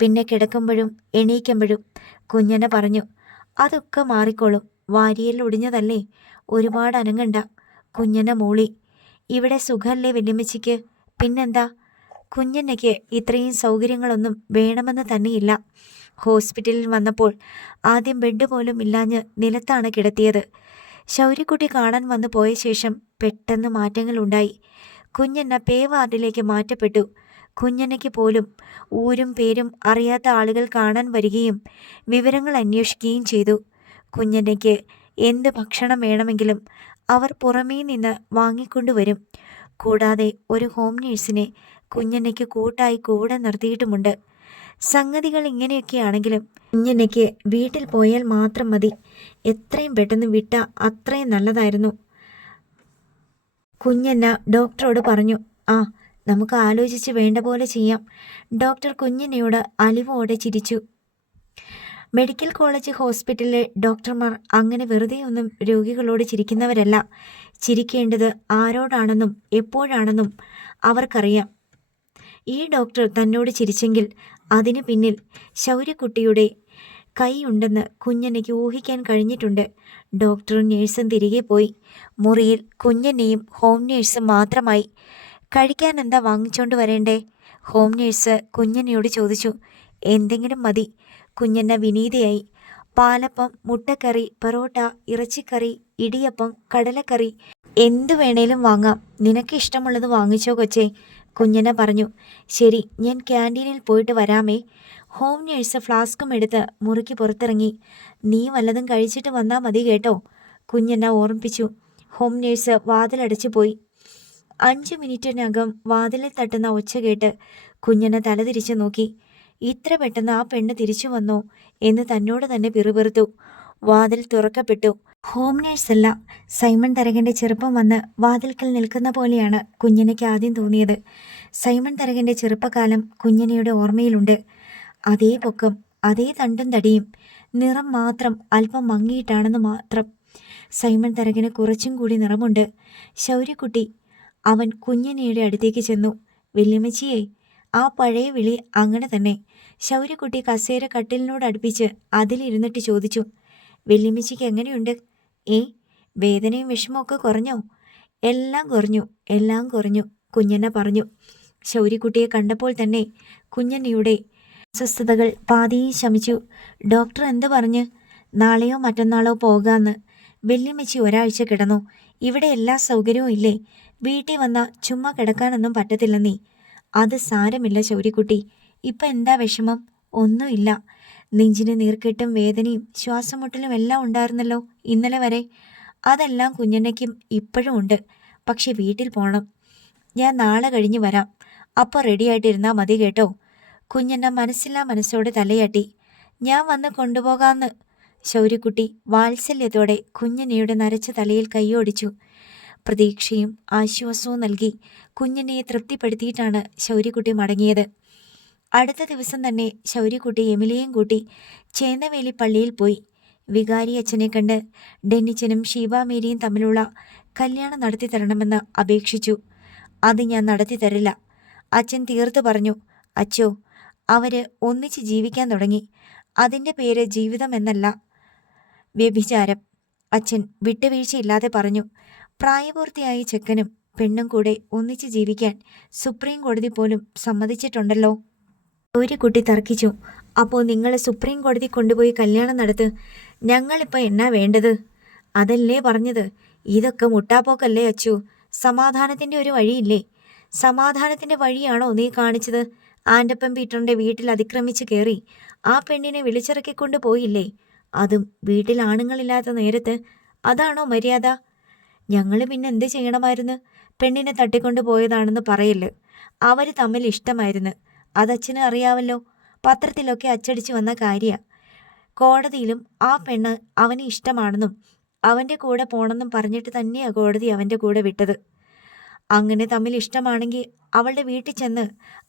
പിന്നെ കിടക്കുമ്പോഴും എണീക്കുമ്പോഴും. കുഞ്ഞന പറഞ്ഞു. അതൊക്കെ മാറിക്കോളും. വാരിയിൽ ഒടിഞ്ഞതല്ലേ, ഒരുപാട് അനങ്ങണ്ട. കുഞ്ഞന മൂളി. ഇവിടെ സുഖമല്ലേ വല്യമ്മച്ചിക്ക്? പിന്നെന്താ? കുഞ്ഞന്നയ്ക്ക് ഇത്രയും സൗകര്യങ്ങളൊന്നും വേണമെന്ന് തന്നെയില്ല. ഹോസ്പിറ്റലിൽ വന്നപ്പോൾ ആദ്യം ബെഡ് പോലും ഇല്ലാഞ്ഞ് നിലത്താണ് കിടത്തിയത്. ശൗര്യക്കുട്ടി കാണാൻ വന്നു പോയ ശേഷം പെട്ടെന്ന് മാറ്റങ്ങളുണ്ടായി. കുഞ്ഞന്ന പേ വാർഡിലേക്ക് മാറ്റപ്പെട്ടു. കുഞ്ഞന്നയ്ക്ക് പോലും ഊരും പേരും അറിയാത്ത ആളുകൾ കാണാൻ വരികയും വിവരങ്ങൾ അന്വേഷിക്കുകയും ചെയ്തു. കുഞ്ഞന്നയ്ക്ക് എന്ത് ഭക്ഷണം വേണമെങ്കിലും അവർ പുറമേ നിന്ന് വാങ്ങിക്കൊണ്ടുവരും. കൂടാതെ ഒരു ഹോം നേഴ്സിനെ കുഞ്ഞന്നയ്ക്ക് കൂട്ടായി കൂടെ നിർത്തിയിട്ടുമുണ്ട്. സംഗതികൾ ഇങ്ങനെയൊക്കെയാണെങ്കിലും കുഞ്ഞന്നയ്ക്ക് വീട്ടിൽ പോയാൽ മാത്രം മതി. എത്രയും പെട്ടെന്ന് വിട്ട അത്രയും നല്ലതായിരുന്നു. കുഞ്ഞന്ന ഡോക്ടറോട് പറഞ്ഞു. ആ, നമുക്ക് ആലോചിച്ച് വേണ്ട പോലെ ചെയ്യാം. ഡോക്ടർ കുഞ്ഞിനെയോട് അലിവോടെ ചിരിച്ചു. മെഡിക്കൽ കോളേജ് ഹോസ്പിറ്റലിലെ ഡോക്ടർമാർ അങ്ങനെ വെറുതെയൊന്നും രോഗികളോട് ചിരിക്കുന്നവരല്ല. ചിരിക്കേണ്ടത് ആരോടാണെന്നും എപ്പോഴാണെന്നും അവർക്കറിയാം. ഈ ഡോക്ടർ തന്നോട് ചിരിച്ചെങ്കിൽ അതിനു പിന്നിൽ ശൗര്യക്കുട്ടിയുടെ കൈയുണ്ടെന്ന് കുഞ്ഞനയ്ക്ക് ഊഹിക്കാൻ കഴിഞ്ഞിട്ടുണ്ട്. ഡോക്ടറും നേഴ്സും തിരികെ പോയി. മുറിയിൽ കുഞ്ഞനെയും ഹോം നേഴ്സും മാത്രമായി. കഴിക്കാൻ എന്താ വാങ്ങിച്ചോണ്ട് വരേണ്ടേ? ഹോം നേഴ്സ് കുഞ്ഞനയോട് ചോദിച്ചു. എന്തെങ്കിലും മതി. കുഞ്ഞന്ന വിനീതയായി. പാലപ്പം, മുട്ടക്കറി, പൊറോട്ട, ഇറച്ചിക്കറി, ഇടിയപ്പം, കടലക്കറി, എന്തു വേണേലും വാങ്ങാം. നിനക്ക് ഇഷ്ടമുള്ളത് വാങ്ങിച്ചോ കൊച്ചേ, കുഞ്ഞന പറഞ്ഞു. ശരി, ഞാൻ ക്യാൻറ്റീനിൽ പോയിട്ട് വരാമേ. ഹോം നേഴ്സ് ഫ്ലാസ്കും എടുത്ത് മുറിക്ക് പുറത്തിറങ്ങി. നീ വല്ലതും കഴിച്ചിട്ട് വന്നാൽ മതി കേട്ടോ, കുഞ്ഞന്ന ഓർമ്മിപ്പിച്ചു. ഹോം നേഴ്സ് വാതിലടച്ചു പോയി. 5 മിനിറ്റിനകം വാതിലിൽ തട്ടുന്ന ഒച്ച കേട്ട് കുഞ്ഞന തലതിരിച്ചു നോക്കി. ഇത്ര പെട്ടെന്ന് ആ പെണ്ണ് തിരിച്ചു വന്നോ എന്ന് തന്നോട് തന്നെ പിറുപിറുത്തു. വാതിൽ തുറക്കപ്പെട്ടു. ഹോം നേഴ്സല്ല, സൈമൺ തരകൻ്റെ ചെറുപ്പം വന്ന് വാതിൽക്കൽ നിൽക്കുന്ന പോലെയാണ് കുഞ്ഞനയ്ക്ക് ആദ്യം തോന്നിയത്. സൈമൺ തരകൻ്റെ ചെറുപ്പകാലം കുഞ്ഞനയുടെ ഓർമ്മയിലുണ്ട്. അതേ പൊക്കം, അതേ തണ്ടും തടിയും. നിറം മാത്രം അല്പം മങ്ങിയിട്ടാണെന്ന് മാത്രം. സൈമൺ തരകന് കുറച്ചും കൂടി നിറമുണ്ട്. ശൗര്യക്കുട്ടി. അവൻ കുഞ്ഞനയുടെ അടുത്തേക്ക് ചെന്നു. വല്യമ്മച്ചിയെ. ആ പഴയ വിളി അങ്ങനെ തന്നെ. ശൗര്യക്കുട്ടി കസേര കട്ടിലിനോട് അടുപ്പിച്ച് അതിലിരുന്നിട്ട് ചോദിച്ചു. വല്യമ്മച്ചിക്ക് എങ്ങനെയുണ്ട്? വേദനയും വിഷമമൊക്കെ കുറഞ്ഞോ? എല്ലാം കുറഞ്ഞു, എല്ലാം കുറഞ്ഞു, കുഞ്ഞന പറഞ്ഞു. ശൗര്യക്കുട്ടിയെ കണ്ടപ്പോൾ തന്നെ കുഞ്ഞനയുടെ അസ്വസ്ഥതകൾ പാതിയും ശമിച്ചു. ഡോക്ടർ എന്ത് പറഞ്ഞ്? നാളെയോ മറ്റന്നാളോ പോകാമെന്ന്. വല്യമ്മച്ചി ഒരാഴ്ച കിടന്നു. ഇവിടെ എല്ലാ സൗകര്യവും ഇല്ലേ? വീട്ടിൽ വന്നാൽ ചുമ്മാ കിടക്കാനൊന്നും പറ്റത്തില്ല നീ. അത് സാരമില്ല ശൗര്യക്കുട്ടി. ഇപ്പം എന്താ വിഷമം? ഒന്നുമില്ല. നെഞ്ചിന് നീർക്കെട്ടും വേദനയും ശ്വാസം മുട്ടലും എല്ലാം ഉണ്ടായിരുന്നല്ലോ ഇന്നലെ വരെ. അതെല്ലാം കുഞ്ഞനയ്ക്കും ഇപ്പോഴും ഉണ്ട്. പക്ഷെ വീട്ടിൽ പോകണം. ഞാൻ നാളെ കഴിഞ്ഞ് വരാം. അപ്പോൾ റെഡിയായിട്ടിരുന്നാൽ മതി കേട്ടോ. കുഞ്ഞന്ന മനസ്സില്ലാ മനസ്സോടെ തലയാട്ടി. ഞാൻ വന്ന് കൊണ്ടുപോകാമെന്ന്. ശൗര്യക്കുട്ടി വാത്സല്യത്തോടെ കുഞ്ഞനയുടെ നരച്ച തലയിൽ കൈയോടിച്ചു. പ്രതീക്ഷയും ആശ്വാസവും നൽകി കുഞ്ഞനയെ തൃപ്തിപ്പെടുത്തിയിട്ടാണ് ശൗര്യക്കുട്ടി മടങ്ങിയത്. അടുത്ത ദിവസം തന്നെ ശൗര്യക്കുട്ടി എമിലിയെയും കൂട്ടി ചേന്നവേലി പള്ളിയിൽ പോയി. വികാരി അച്ഛനെ കണ്ട് ഡെന്നിച്ചനും ഷീബാമേരിയും തമ്മിലുള്ള കല്യാണം നടത്തി തരണമെന്ന് അപേക്ഷിച്ചു. അത് ഞാൻ നടത്തി തരില്ല, അച്ഛൻ തീർത്തു പറഞ്ഞു. അച്ചോ, അവര് ഒന്നിച്ച് ജീവിക്കാൻ തുടങ്ങി. അതിൻ്റെ പേര് ജീവിതം എന്നല്ല, വ്യഭിചാരം, അച്ഛൻ വിട്ടുവീഴ്ചയില്ലാതെ പറഞ്ഞു. പ്രായപൂർത്തിയായ ചെക്കനും പെണ്ണും കൂടെ ഒന്നിച്ച് ജീവിക്കാൻ സുപ്രീം കോടതി പോലും സമ്മതിച്ചിട്ടുണ്ടല്ലോ. ഒരു കുട്ടി തർക്കിച്ചു. അപ്പോൾ നിങ്ങൾ സുപ്രീം കോടതി കൊണ്ടുപോയി കല്യാണം നടത്ത്. ഞങ്ങളിപ്പോൾ എന്നാ വേണ്ടത്? അതല്ലേ പറഞ്ഞത്. ഇതൊക്കെ മുട്ടാപ്പോക്കല്ലേ അച്ചു. സമാധാനത്തിൻ്റെ ഒരു വഴിയില്ലേ? സമാധാനത്തിൻ്റെ വഴിയാണോ നീ കാണിച്ചത്? ആൻ്റപ്പൻ പീറ്ററിൻ്റെ വീട്ടിൽ അതിക്രമിച്ച് കയറി ആ പെണ്ണിനെ വിളിച്ചിറക്കിക്കൊണ്ട് പോയില്ലേ? അതും വീട്ടിൽ ആണുങ്ങളില്ലാത്ത നേരത്ത്. അതാണോ മര്യാദ? ഞങ്ങൾ പിന്നെ എന്ത് ചെയ്യണമായിരുന്നു? പെണ്ണിനെ തട്ടിക്കൊണ്ടു പോയതാണെന്ന് പറയല്. അവർ തമ്മിൽ ഇഷ്ടമായിരുന്നു. അതച്ഛന് അറിയാമല്ലോ. പത്രത്തിലൊക്കെ അച്ചടിച്ച് വന്ന കാര്യമാണ്. കോടതിയിലും ആ പെണ്ണ് അവന് ഇഷ്ടമാണെന്നും അവൻ്റെ കൂടെ പോണെന്നും പറഞ്ഞിട്ട് തന്നെയാണ് കോടതി അവൻ്റെ കൂടെ വിട്ടത്. അങ്ങനെ തമ്മിൽ ഇഷ്ടമാണെങ്കിൽ അവളുടെ വീട്ടിൽ ചെന്ന്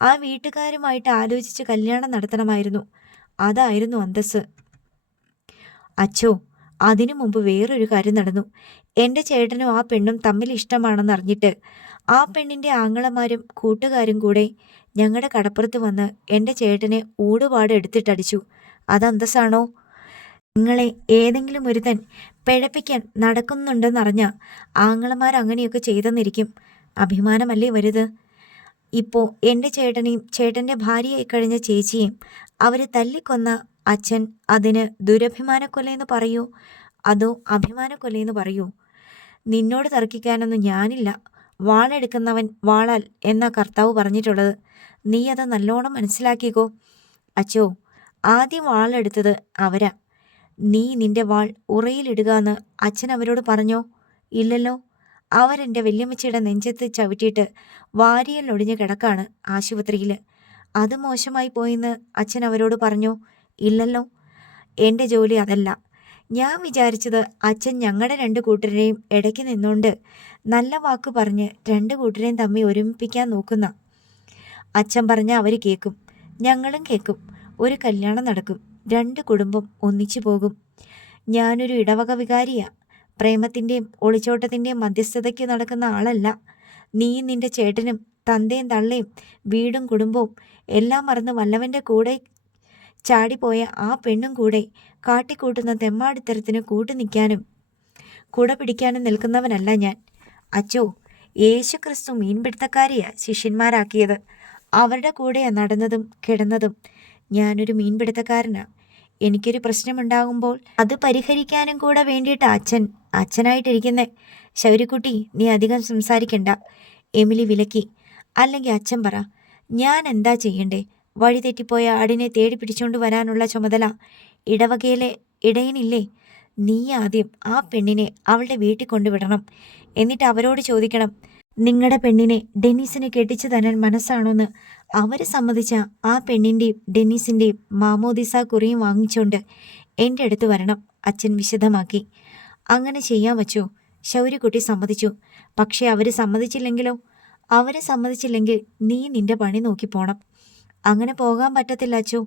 ആ വീട്ടുകാരുമായിട്ട് ആലോചിച്ച് കല്യാണം നടത്തണമായിരുന്നു. അതായിരുന്നു അന്തസ്സ്. അച്ചോ, അതിനു മുമ്പ് വേറൊരു കാര്യം നടന്നു. എൻ്റെ ചേട്ടനും ആ പെണ്ണും തമ്മിൽ ഇഷ്ടമാണെന്ന് അറിഞ്ഞിട്ട് ആ പെണ്ണിൻ്റെ ആങ്ങളമാരും കൂട്ടുകാരും കൂടെ ഞങ്ങളുടെ കടപ്പുറത്ത് വന്ന് എൻ്റെ ചേട്ടനെ ഊടുപാട് എടുത്തിട്ടടിച്ചു. അതന്തസ്സാണോ? നിങ്ങളെ ഏതെങ്കിലും ഒരുത്തൻ പിഴപ്പിക്കാൻ നടക്കുന്നുണ്ടെന്നറിഞ്ഞാൽ ആങ്ങളമാർ അങ്ങനെയൊക്കെ ചെയ്തെന്നിരിക്കും. അഭിമാനമല്ലേ വലുത്? ഇപ്പോൾ എൻ്റെ ചേട്ടനെയും ചേട്ടൻ്റെ ഭാര്യയായി കഴിഞ്ഞ ചേച്ചിയും അവർ തല്ലിക്കൊന്ന അച്ഛൻ അതിന് ദുരഭിമാനക്കൊലയെന്ന് പറയൂ അതോ അഭിമാനക്കൊലയെന്ന് പറയൂ? നിന്നോട് തർക്കിക്കാനൊന്നും ഞാനില്ല. വാളെടുക്കുന്നവൻ വാളാൽ എന്നാ കർത്താവ് പറഞ്ഞിട്ടുള്ളത്. നീ അത് നല്ലോണം മനസ്സിലാക്കിക്കോ. അച്ചോ, ആദ്യം വാളെടുത്തത് അവരാ. നീ നിന്റെ വാൾ ഉറയിലിടുക എന്ന് അച്ഛൻ അവരോട് പറഞ്ഞോ? ഇല്ലല്ലോ. അവരെൻ്റെ വല്യമ്മച്ചിയുടെ നെഞ്ചത്ത് ചവിട്ടിയിട്ട് വാരിയലൊടിഞ്ഞ് കിടക്കാണ് ആശുപത്രിയിൽ. അത് മോശമായി പോയെന്ന് അച്ഛൻ അവരോട് പറഞ്ഞോ? ഇല്ലല്ലോ. എൻ്റെ ജോലി അതല്ല. ഞാൻ വിചാരിച്ചത് അച്ഛൻ ഞങ്ങളുടെ 2 കൂട്ടരെയും ഇടയ്ക്ക് നിന്നുകൊണ്ട് നല്ല വാക്ക് പറഞ്ഞ് 2 കൂട്ടരെയും തമ്മിൽ ഒരുമിപ്പിക്കാൻ നോക്കുന്ന. അച്ഛൻ പറഞ്ഞ അവർ കേൾക്കും, ഞങ്ങളും കേൾക്കും. ഒരു കല്യാണം നടക്കും, 2 കുടുംബം ഒന്നിച്ചു പോകും. ഞാനൊരു ഇടവക വികാരിയാ. പ്രേമത്തിൻ്റെയും ഒളിച്ചോട്ടത്തിൻ്റെയും മധ്യസ്ഥതയ്ക്ക് നടക്കുന്ന ആളല്ല. നീയും നിന്റെ ചേട്ടനും തന്തയും തള്ളയും വീടും കുടുംബവും എല്ലാം മറന്ന് വല്ലവൻ്റെ കൂടെ ചാടിപ്പോയ ആ പെണ്ണും കൂടെ കാട്ടിക്കൂട്ടുന്ന തെമ്മാടിത്തരത്തിന് കൂട്ടുനിൽക്കാനും കുട പിടിക്കാനും നിൽക്കുന്നവനല്ല ഞാൻ. അച്ചോ, യേശുക്രിസ്തു മീൻപിടുത്തക്കാരെയാ ശിഷ്യന്മാരാക്കിയത്. അവരുടെ കൂടെയാ നടന്നതും കിടന്നതും. ഞാനൊരു മീൻപിടുത്തക്കാരനാ. എനിക്കൊരു പ്രശ്നമുണ്ടാകുമ്പോൾ അത് പരിഹരിക്കാനും കൂടെ വേണ്ടിയിട്ട് അച്ഛനായിട്ടിരിക്കുന്നേ. ശൗര്യക്കുട്ടി, നീ അധികം സംസാരിക്കണ്ട, എമിലി വിലക്കി. അല്ലെങ്കിൽ അച്ഛൻ പറ, ഞാൻ എന്താ ചെയ്യണ്ടേ? വഴി തെറ്റിപ്പോയ ആടിനെ തേടി പിടിച്ചുകൊണ്ട് വരാനുള്ള ചുമതല ഇടവകയിലെ ഇടയനില്ലേ? നീ ആദ്യം ആ പെണ്ണിനെ അവളുടെ വീട്ടിൽ കൊണ്ടുവിടണം. എന്നിട്ട് അവരോട് ചോദിക്കണം, നിങ്ങളുടെ പെണ്ണിനെ ഡെന്നീസിനെ കെട്ടിച്ചു തരാൻ മനസ്സാണോന്ന്. അവർ സമ്മതിച്ച ആ പെണ്ണിൻ്റെയും ഡെന്നീസിൻ്റെയും മാമോദിസ കുറിയും വാങ്ങിച്ചുകൊണ്ട് എൻ്റെ അടുത്ത് വരണം. അച്ഛൻ വിശദമാക്കി. അങ്ങനെ ചെയ്യാൻ വച്ചോ? ശൗര്യക്കുട്ടി സമ്മതിച്ചു. പക്ഷേ അവർ സമ്മതിച്ചില്ലെങ്കിൽ നീ നിന്റെ പണി നോക്കി പോണം. അങ്ങനെ പോകാൻ പറ്റത്തില്ല അച്ചോ.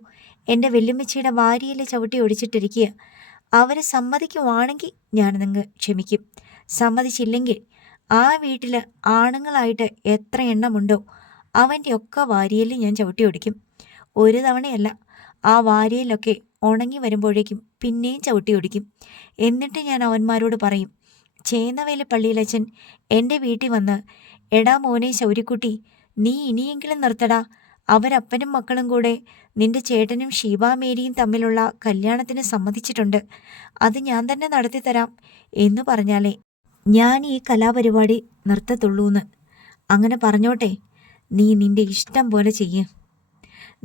എൻ്റെ വെല്ലുമ്മച്ചിയുടെ വാരിയിൽ ചവിട്ടി ഒടിച്ചിട്ടിരിക്കുക. അവർ സമ്മതിക്കുവാണെങ്കിൽ ഞാനതങ്ങ് ക്ഷമിക്കും. സമ്മതിച്ചില്ലെങ്കിൽ ആ വീട്ടിൽ ആണുങ്ങളായിട്ട് എത്ര എണ്ണമുണ്ടോ അവൻ്റെ ഒക്കെ വാരിയിൽ ഞാൻ ചവിട്ടി ഒടിക്കും. ഒരു തവണയല്ല, ആ വാരിയിലൊക്കെ ഉണങ്ങി വരുമ്പോഴേക്കും പിന്നെയും ചവിട്ടി ഒടിക്കും. എന്നിട്ട് ഞാൻ അവന്മാരോട് പറയും, ചേന്നവേലി പള്ളിയിലച്ഛൻ എൻ്റെ വീട്ടിൽ വന്ന്, എടാ മോനെ ശൗര്യക്കുട്ടി, നീ ഇനിയെങ്കിലും നിർത്തടാ. അവരപ്പനും മക്കളും കൂടെ നിന്റെ ചേട്ടനും ഷീബാമേരിയും തമ്മിലുള്ള കല്യാണത്തിന് സമ്മതിച്ചിട്ടുണ്ട്. അത് ഞാൻ തന്നെ നടത്തിത്തരാം എന്ന് പറഞ്ഞാലേ ഞാൻ ഈ കലാപരിപാടി നിർത്തത്തുള്ളൂന്ന്. അങ്ങനെ പറഞ്ഞോട്ടെ. നീ നിന്റെ ഇഷ്ടം പോലെ ചെയ്യ്.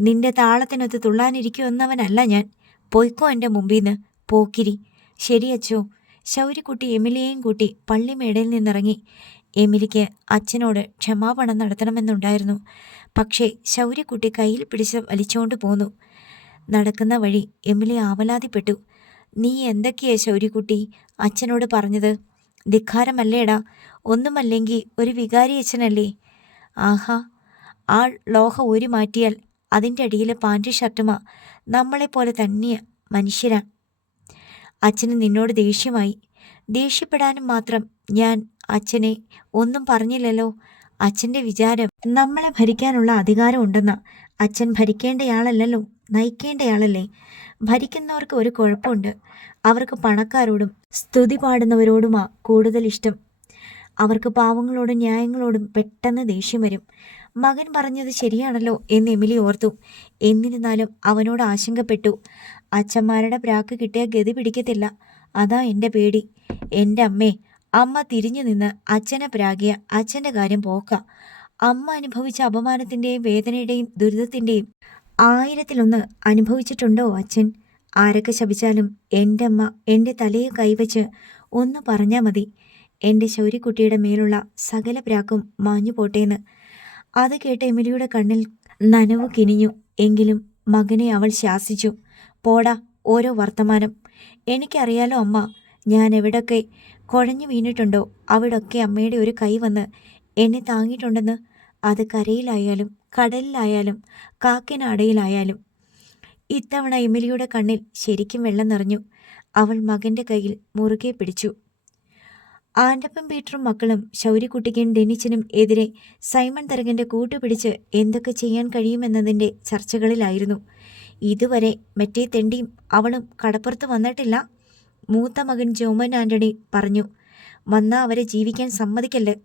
നിന്റെ താളത്തിനൊത്ത് തുള്ളാനിരിക്കുമെന്നവനല്ല ഞാൻ. പൊയ്ക്കോ എൻ്റെ മുമ്പിന്ന്, പോക്കിരി. ശരിയച്ചോ. ശൗര്യക്കുട്ടി എമിലിയെയും കൂട്ടി പള്ളിമേടയിൽ നിന്നിറങ്ങി. എമിലിക്ക് അച്ഛനോട് ക്ഷമാപണം നടത്തണമെന്നുണ്ടായിരുന്നു. പക്ഷേ ശൗര്യക്കുട്ടി കയ്യിൽ പിടിച്ച് വലിച്ചുകൊണ്ട് പോന്നു. നടക്കുന്ന വഴി എമിലി ആവലാതിപ്പെട്ടു. നീ എന്തൊക്കെയാ ശൗര്യക്കുട്ടി അച്ഛനോട് പറഞ്ഞത്? ധിക്കാരമല്ലേടാ? ഒന്നുമല്ലെങ്കിൽ ഒരു വികാരി അച്ഛനല്ലേ? ആഹാ, ആ ലോഹ ഊരി മാറ്റിയാൽ അതിൻ്റെ അടിയിൽ പാൻറ് ഷർട്ടുമാ. നമ്മളെപ്പോലെ തന്നെയാ മനുഷ്യരാ. അച്ഛന് നിന്നോട് ദേഷ്യമായി. ദേഷ്യപ്പെടാനും മാത്രം ഞാൻ അച്ഛനെ ഒന്നും പറഞ്ഞില്ലല്ലോ. അച്ഛൻ്റെ വിചാരം നമ്മളെ ഭരിക്കാനുള്ള അധികാരം ഉണ്ടെന്നാ. അച്ഛൻ ഭരിക്കേണ്ടയാളല്ലല്ലോ, നയിക്കേണ്ടയാളല്ലേ. ഭരിക്കുന്നവർക്ക് ഒരു കുഴപ്പമുണ്ട്. അവർക്ക് പണക്കാരോടും സ്തുതി പാടുന്നവരോടുമാ കൂടുതൽ ഇഷ്ടം. അവർക്ക് പാവങ്ങളോടും ന്യായങ്ങളോടും പെട്ടെന്ന് ദേഷ്യം വരും. മകൻ പറഞ്ഞത് ശരിയാണല്ലോ എന്ന് എമിലി ഓർത്തു. എന്നിരുന്നാലും അവനോട് ആശങ്കപ്പെട്ടു. അച്ഛന്മാരുടെ പ്രാക്ക് കിട്ടിയ ഗതി പിടിക്കത്തില്ല. അതാ എൻ്റെ പേടി. എൻ്റെ അമ്മ തിരിഞ്ഞു നിന്ന് അച്ഛനെ പ്രാകിയ അച്ഛൻ്റെ കാര്യം പോക്ക. അമ്മ അനുഭവിച്ച അപമാനത്തിൻ്റെയും വേദനയുടെയും ദുരിതത്തിൻ്റെയും 1000-1 അനുഭവിച്ചിട്ടുണ്ടോ അച്ഛൻ? ആരൊക്കെ ശപിച്ചാലും എൻ്റെ അമ്മ എൻ്റെ തലയെ കൈവച്ച് ഒന്ന് പറഞ്ഞാൽ മതി, എൻ്റെ ശൗര്യക്കുട്ടിയുടെ മേലുള്ള സകല പ്രാക്കും മാഞ്ഞു പോട്ടേന്ന്. അത് കേട്ട് എമിലിയുടെ കണ്ണിൽ നനവ് കിനിഞ്ഞു. എങ്കിലും മകനെ അവൾ ശാസിച്ചു. പോടാ, ഓരോ വർത്തമാനം. എനിക്കറിയാലോ അമ്മ, ഞാൻ എവിടൊക്കെ കുഴഞ്ഞു വീണിട്ടുണ്ടോ അവിടൊക്കെ അമ്മയുടെ ഒരു കൈ വന്ന് എന്നെ താങ്ങിയിട്ടുണ്ടെന്ന്. അത് കരയിലായാലും കടലിലായാലും കാക്കിനാടയിലായാലും. ഇത്തവണ എമിലിയുടെ കണ്ണിൽ ശരിക്കും വെള്ളം നിറഞ്ഞു. അവൾ മകൻ്റെ കയ്യിൽ മുറുകെ പിടിച്ചു. ആൻ്റപ്പൻ പീറ്ററും മക്കളും ശൗര്യക്കുട്ടിക്കും ഡെന്നിച്ചനും എതിരെ സൈമൺ തരകൻ്റെ കൂട്ടുപിടിച്ച് എന്തൊക്കെ ചെയ്യാൻ കഴിയുമെന്നതിൻ്റെ ചർച്ചകളിലായിരുന്നു. ഇതുവരെ മറ്റേ തെണ്ടിയും അവളും കടപ്പുറത്ത് വന്നിട്ടില്ല. മൂത്ത മകൻ ജോമൻ ആൻ്റണി പറഞ്ഞു. വന്നാൽ അവരെ ജീവിക്കാൻ സമ്മതിക്കല്ല്.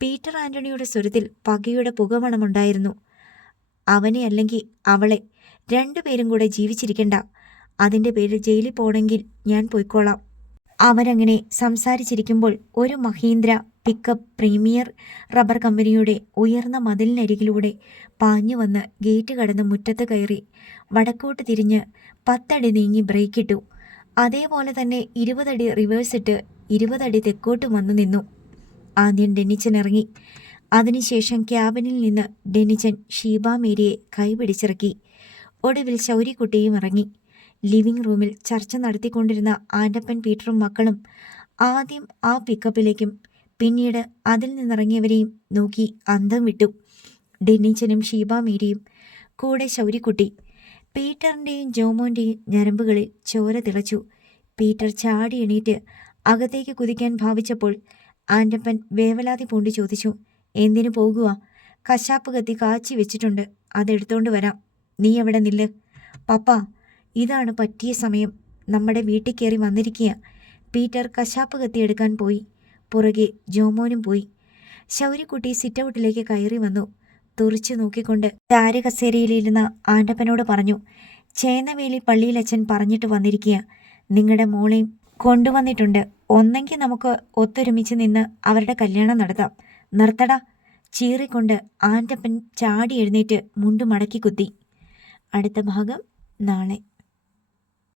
പീറ്റർ ആൻ്റണിയുടെ സ്വരത്തിൽ പകയുടെ പുകമണമുണ്ടായിരുന്നു. അവനെ അല്ലെങ്കിൽ അവളെ, 2 പേരും കൂടെ ജീവിച്ചിരിക്കണ്ട. അതിൻ്റെ പേരിൽ ജയിലിൽ പോകണമെങ്കിൽ ഞാൻ പോയിക്കോളാം. അവരങ്ങനെ സംസാരിച്ചിരിക്കുമ്പോൾ ഒരു മഹീന്ദ്ര പിക്കപ്പ് പ്രീമിയർ റബ്ബർ കമ്പനിയുടെ ഉയർന്ന മതിലിനരികിലൂടെ പാഞ്ഞു വന്ന് ഗേറ്റ് കടന്ന് മുറ്റത്ത് കയറി വടക്കോട്ട് തിരിഞ്ഞ് 10 അടി നീങ്ങി ബ്രേക്കിട്ടു. അതേപോലെ തന്നെ 20 അടി റിവേഴ്സിട്ട് 20 അടി തെക്കോട്ട് വന്നു നിന്നു. ആദ്യം ഡെന്നിച്ചൻ ഇറങ്ങി. അതിനുശേഷം ക്യാബിനിൽ നിന്ന് ഡെന്നിച്ചൻ ഷീബാമേരിയെ കൈപിടിച്ചിറക്കി. ഒടുവിൽ ശൗര്യക്കുട്ടിയും ഇറങ്ങി. ലിവിംഗ് റൂമിൽ ചർച്ച നടത്തിക്കൊണ്ടിരുന്ന ആൻ്റപ്പൻ പീറ്ററും മക്കളും ആദ്യം ആ പിക്കപ്പിലേക്കും പിന്നീട് അതിൽ നിന്നിറങ്ങിയവരെയും നോക്കി അന്തം വിട്ടു. ഡെന്നീച്ചനും ഷീബ മേരിയും, കൂടെ ശൗര്യക്കുട്ടി. പീറ്ററിൻ്റെയും ജോമോൻ്റെയും ഞരമ്പുകളിൽ ചോര തിളച്ചു. പീറ്റർ ചാടി എണീറ്റ് അകത്തേക്ക് കുതിക്കാൻ ഭാവിച്ചപ്പോൾ ആൻ്റപ്പൻ വേവലാതി പൂണ്ടി ചോദിച്ചു, എന്തിനു പോകുക? കശാപ്പ് കത്തി കാച്ചി വെച്ചിട്ടുണ്ട്, അതെടുത്തോണ്ട് വരാം. നീ എവിടെ നില്ല്. പപ്പ, ഇതാണ് പറ്റിയ സമയം. നമ്മുടെ വീട്ടിൽ കയറി വന്നിരിക്കുക. പീറ്റർ കശാപ്പ് കത്തി എടുക്കാൻ പോയി. പുറകെ ജോമോനും പോയി. ശൗര്യക്കുട്ടി സിറ്റൗട്ടിലേക്ക് കയറി വന്നു. തുറിച്ചു നോക്കിക്കൊണ്ട് ചാരുകസേരയിലിരുന്ന ആൻ്റപ്പനോട് പറഞ്ഞു, ചേന്നവേലി പള്ളിയിലച്ഛൻ പറഞ്ഞിട്ട് വന്നിരിക്കുക. നിങ്ങളുടെ മോളെയും കൊണ്ടുവന്നിട്ടുണ്ട്. ഒന്നെങ്കിൽ നമുക്ക് ഒത്തൊരുമിച്ച് നിന്ന് അവരുടെ കല്യാണം നടത്താം. നിർത്തടാ. ചീറിക്കൊണ്ട് ആൻ്റപ്പൻ ചാടി എഴുന്നേറ്റ് മുണ്ടു മടക്കി കുത്തി. അടുത്ത ഭാഗം നാളെ.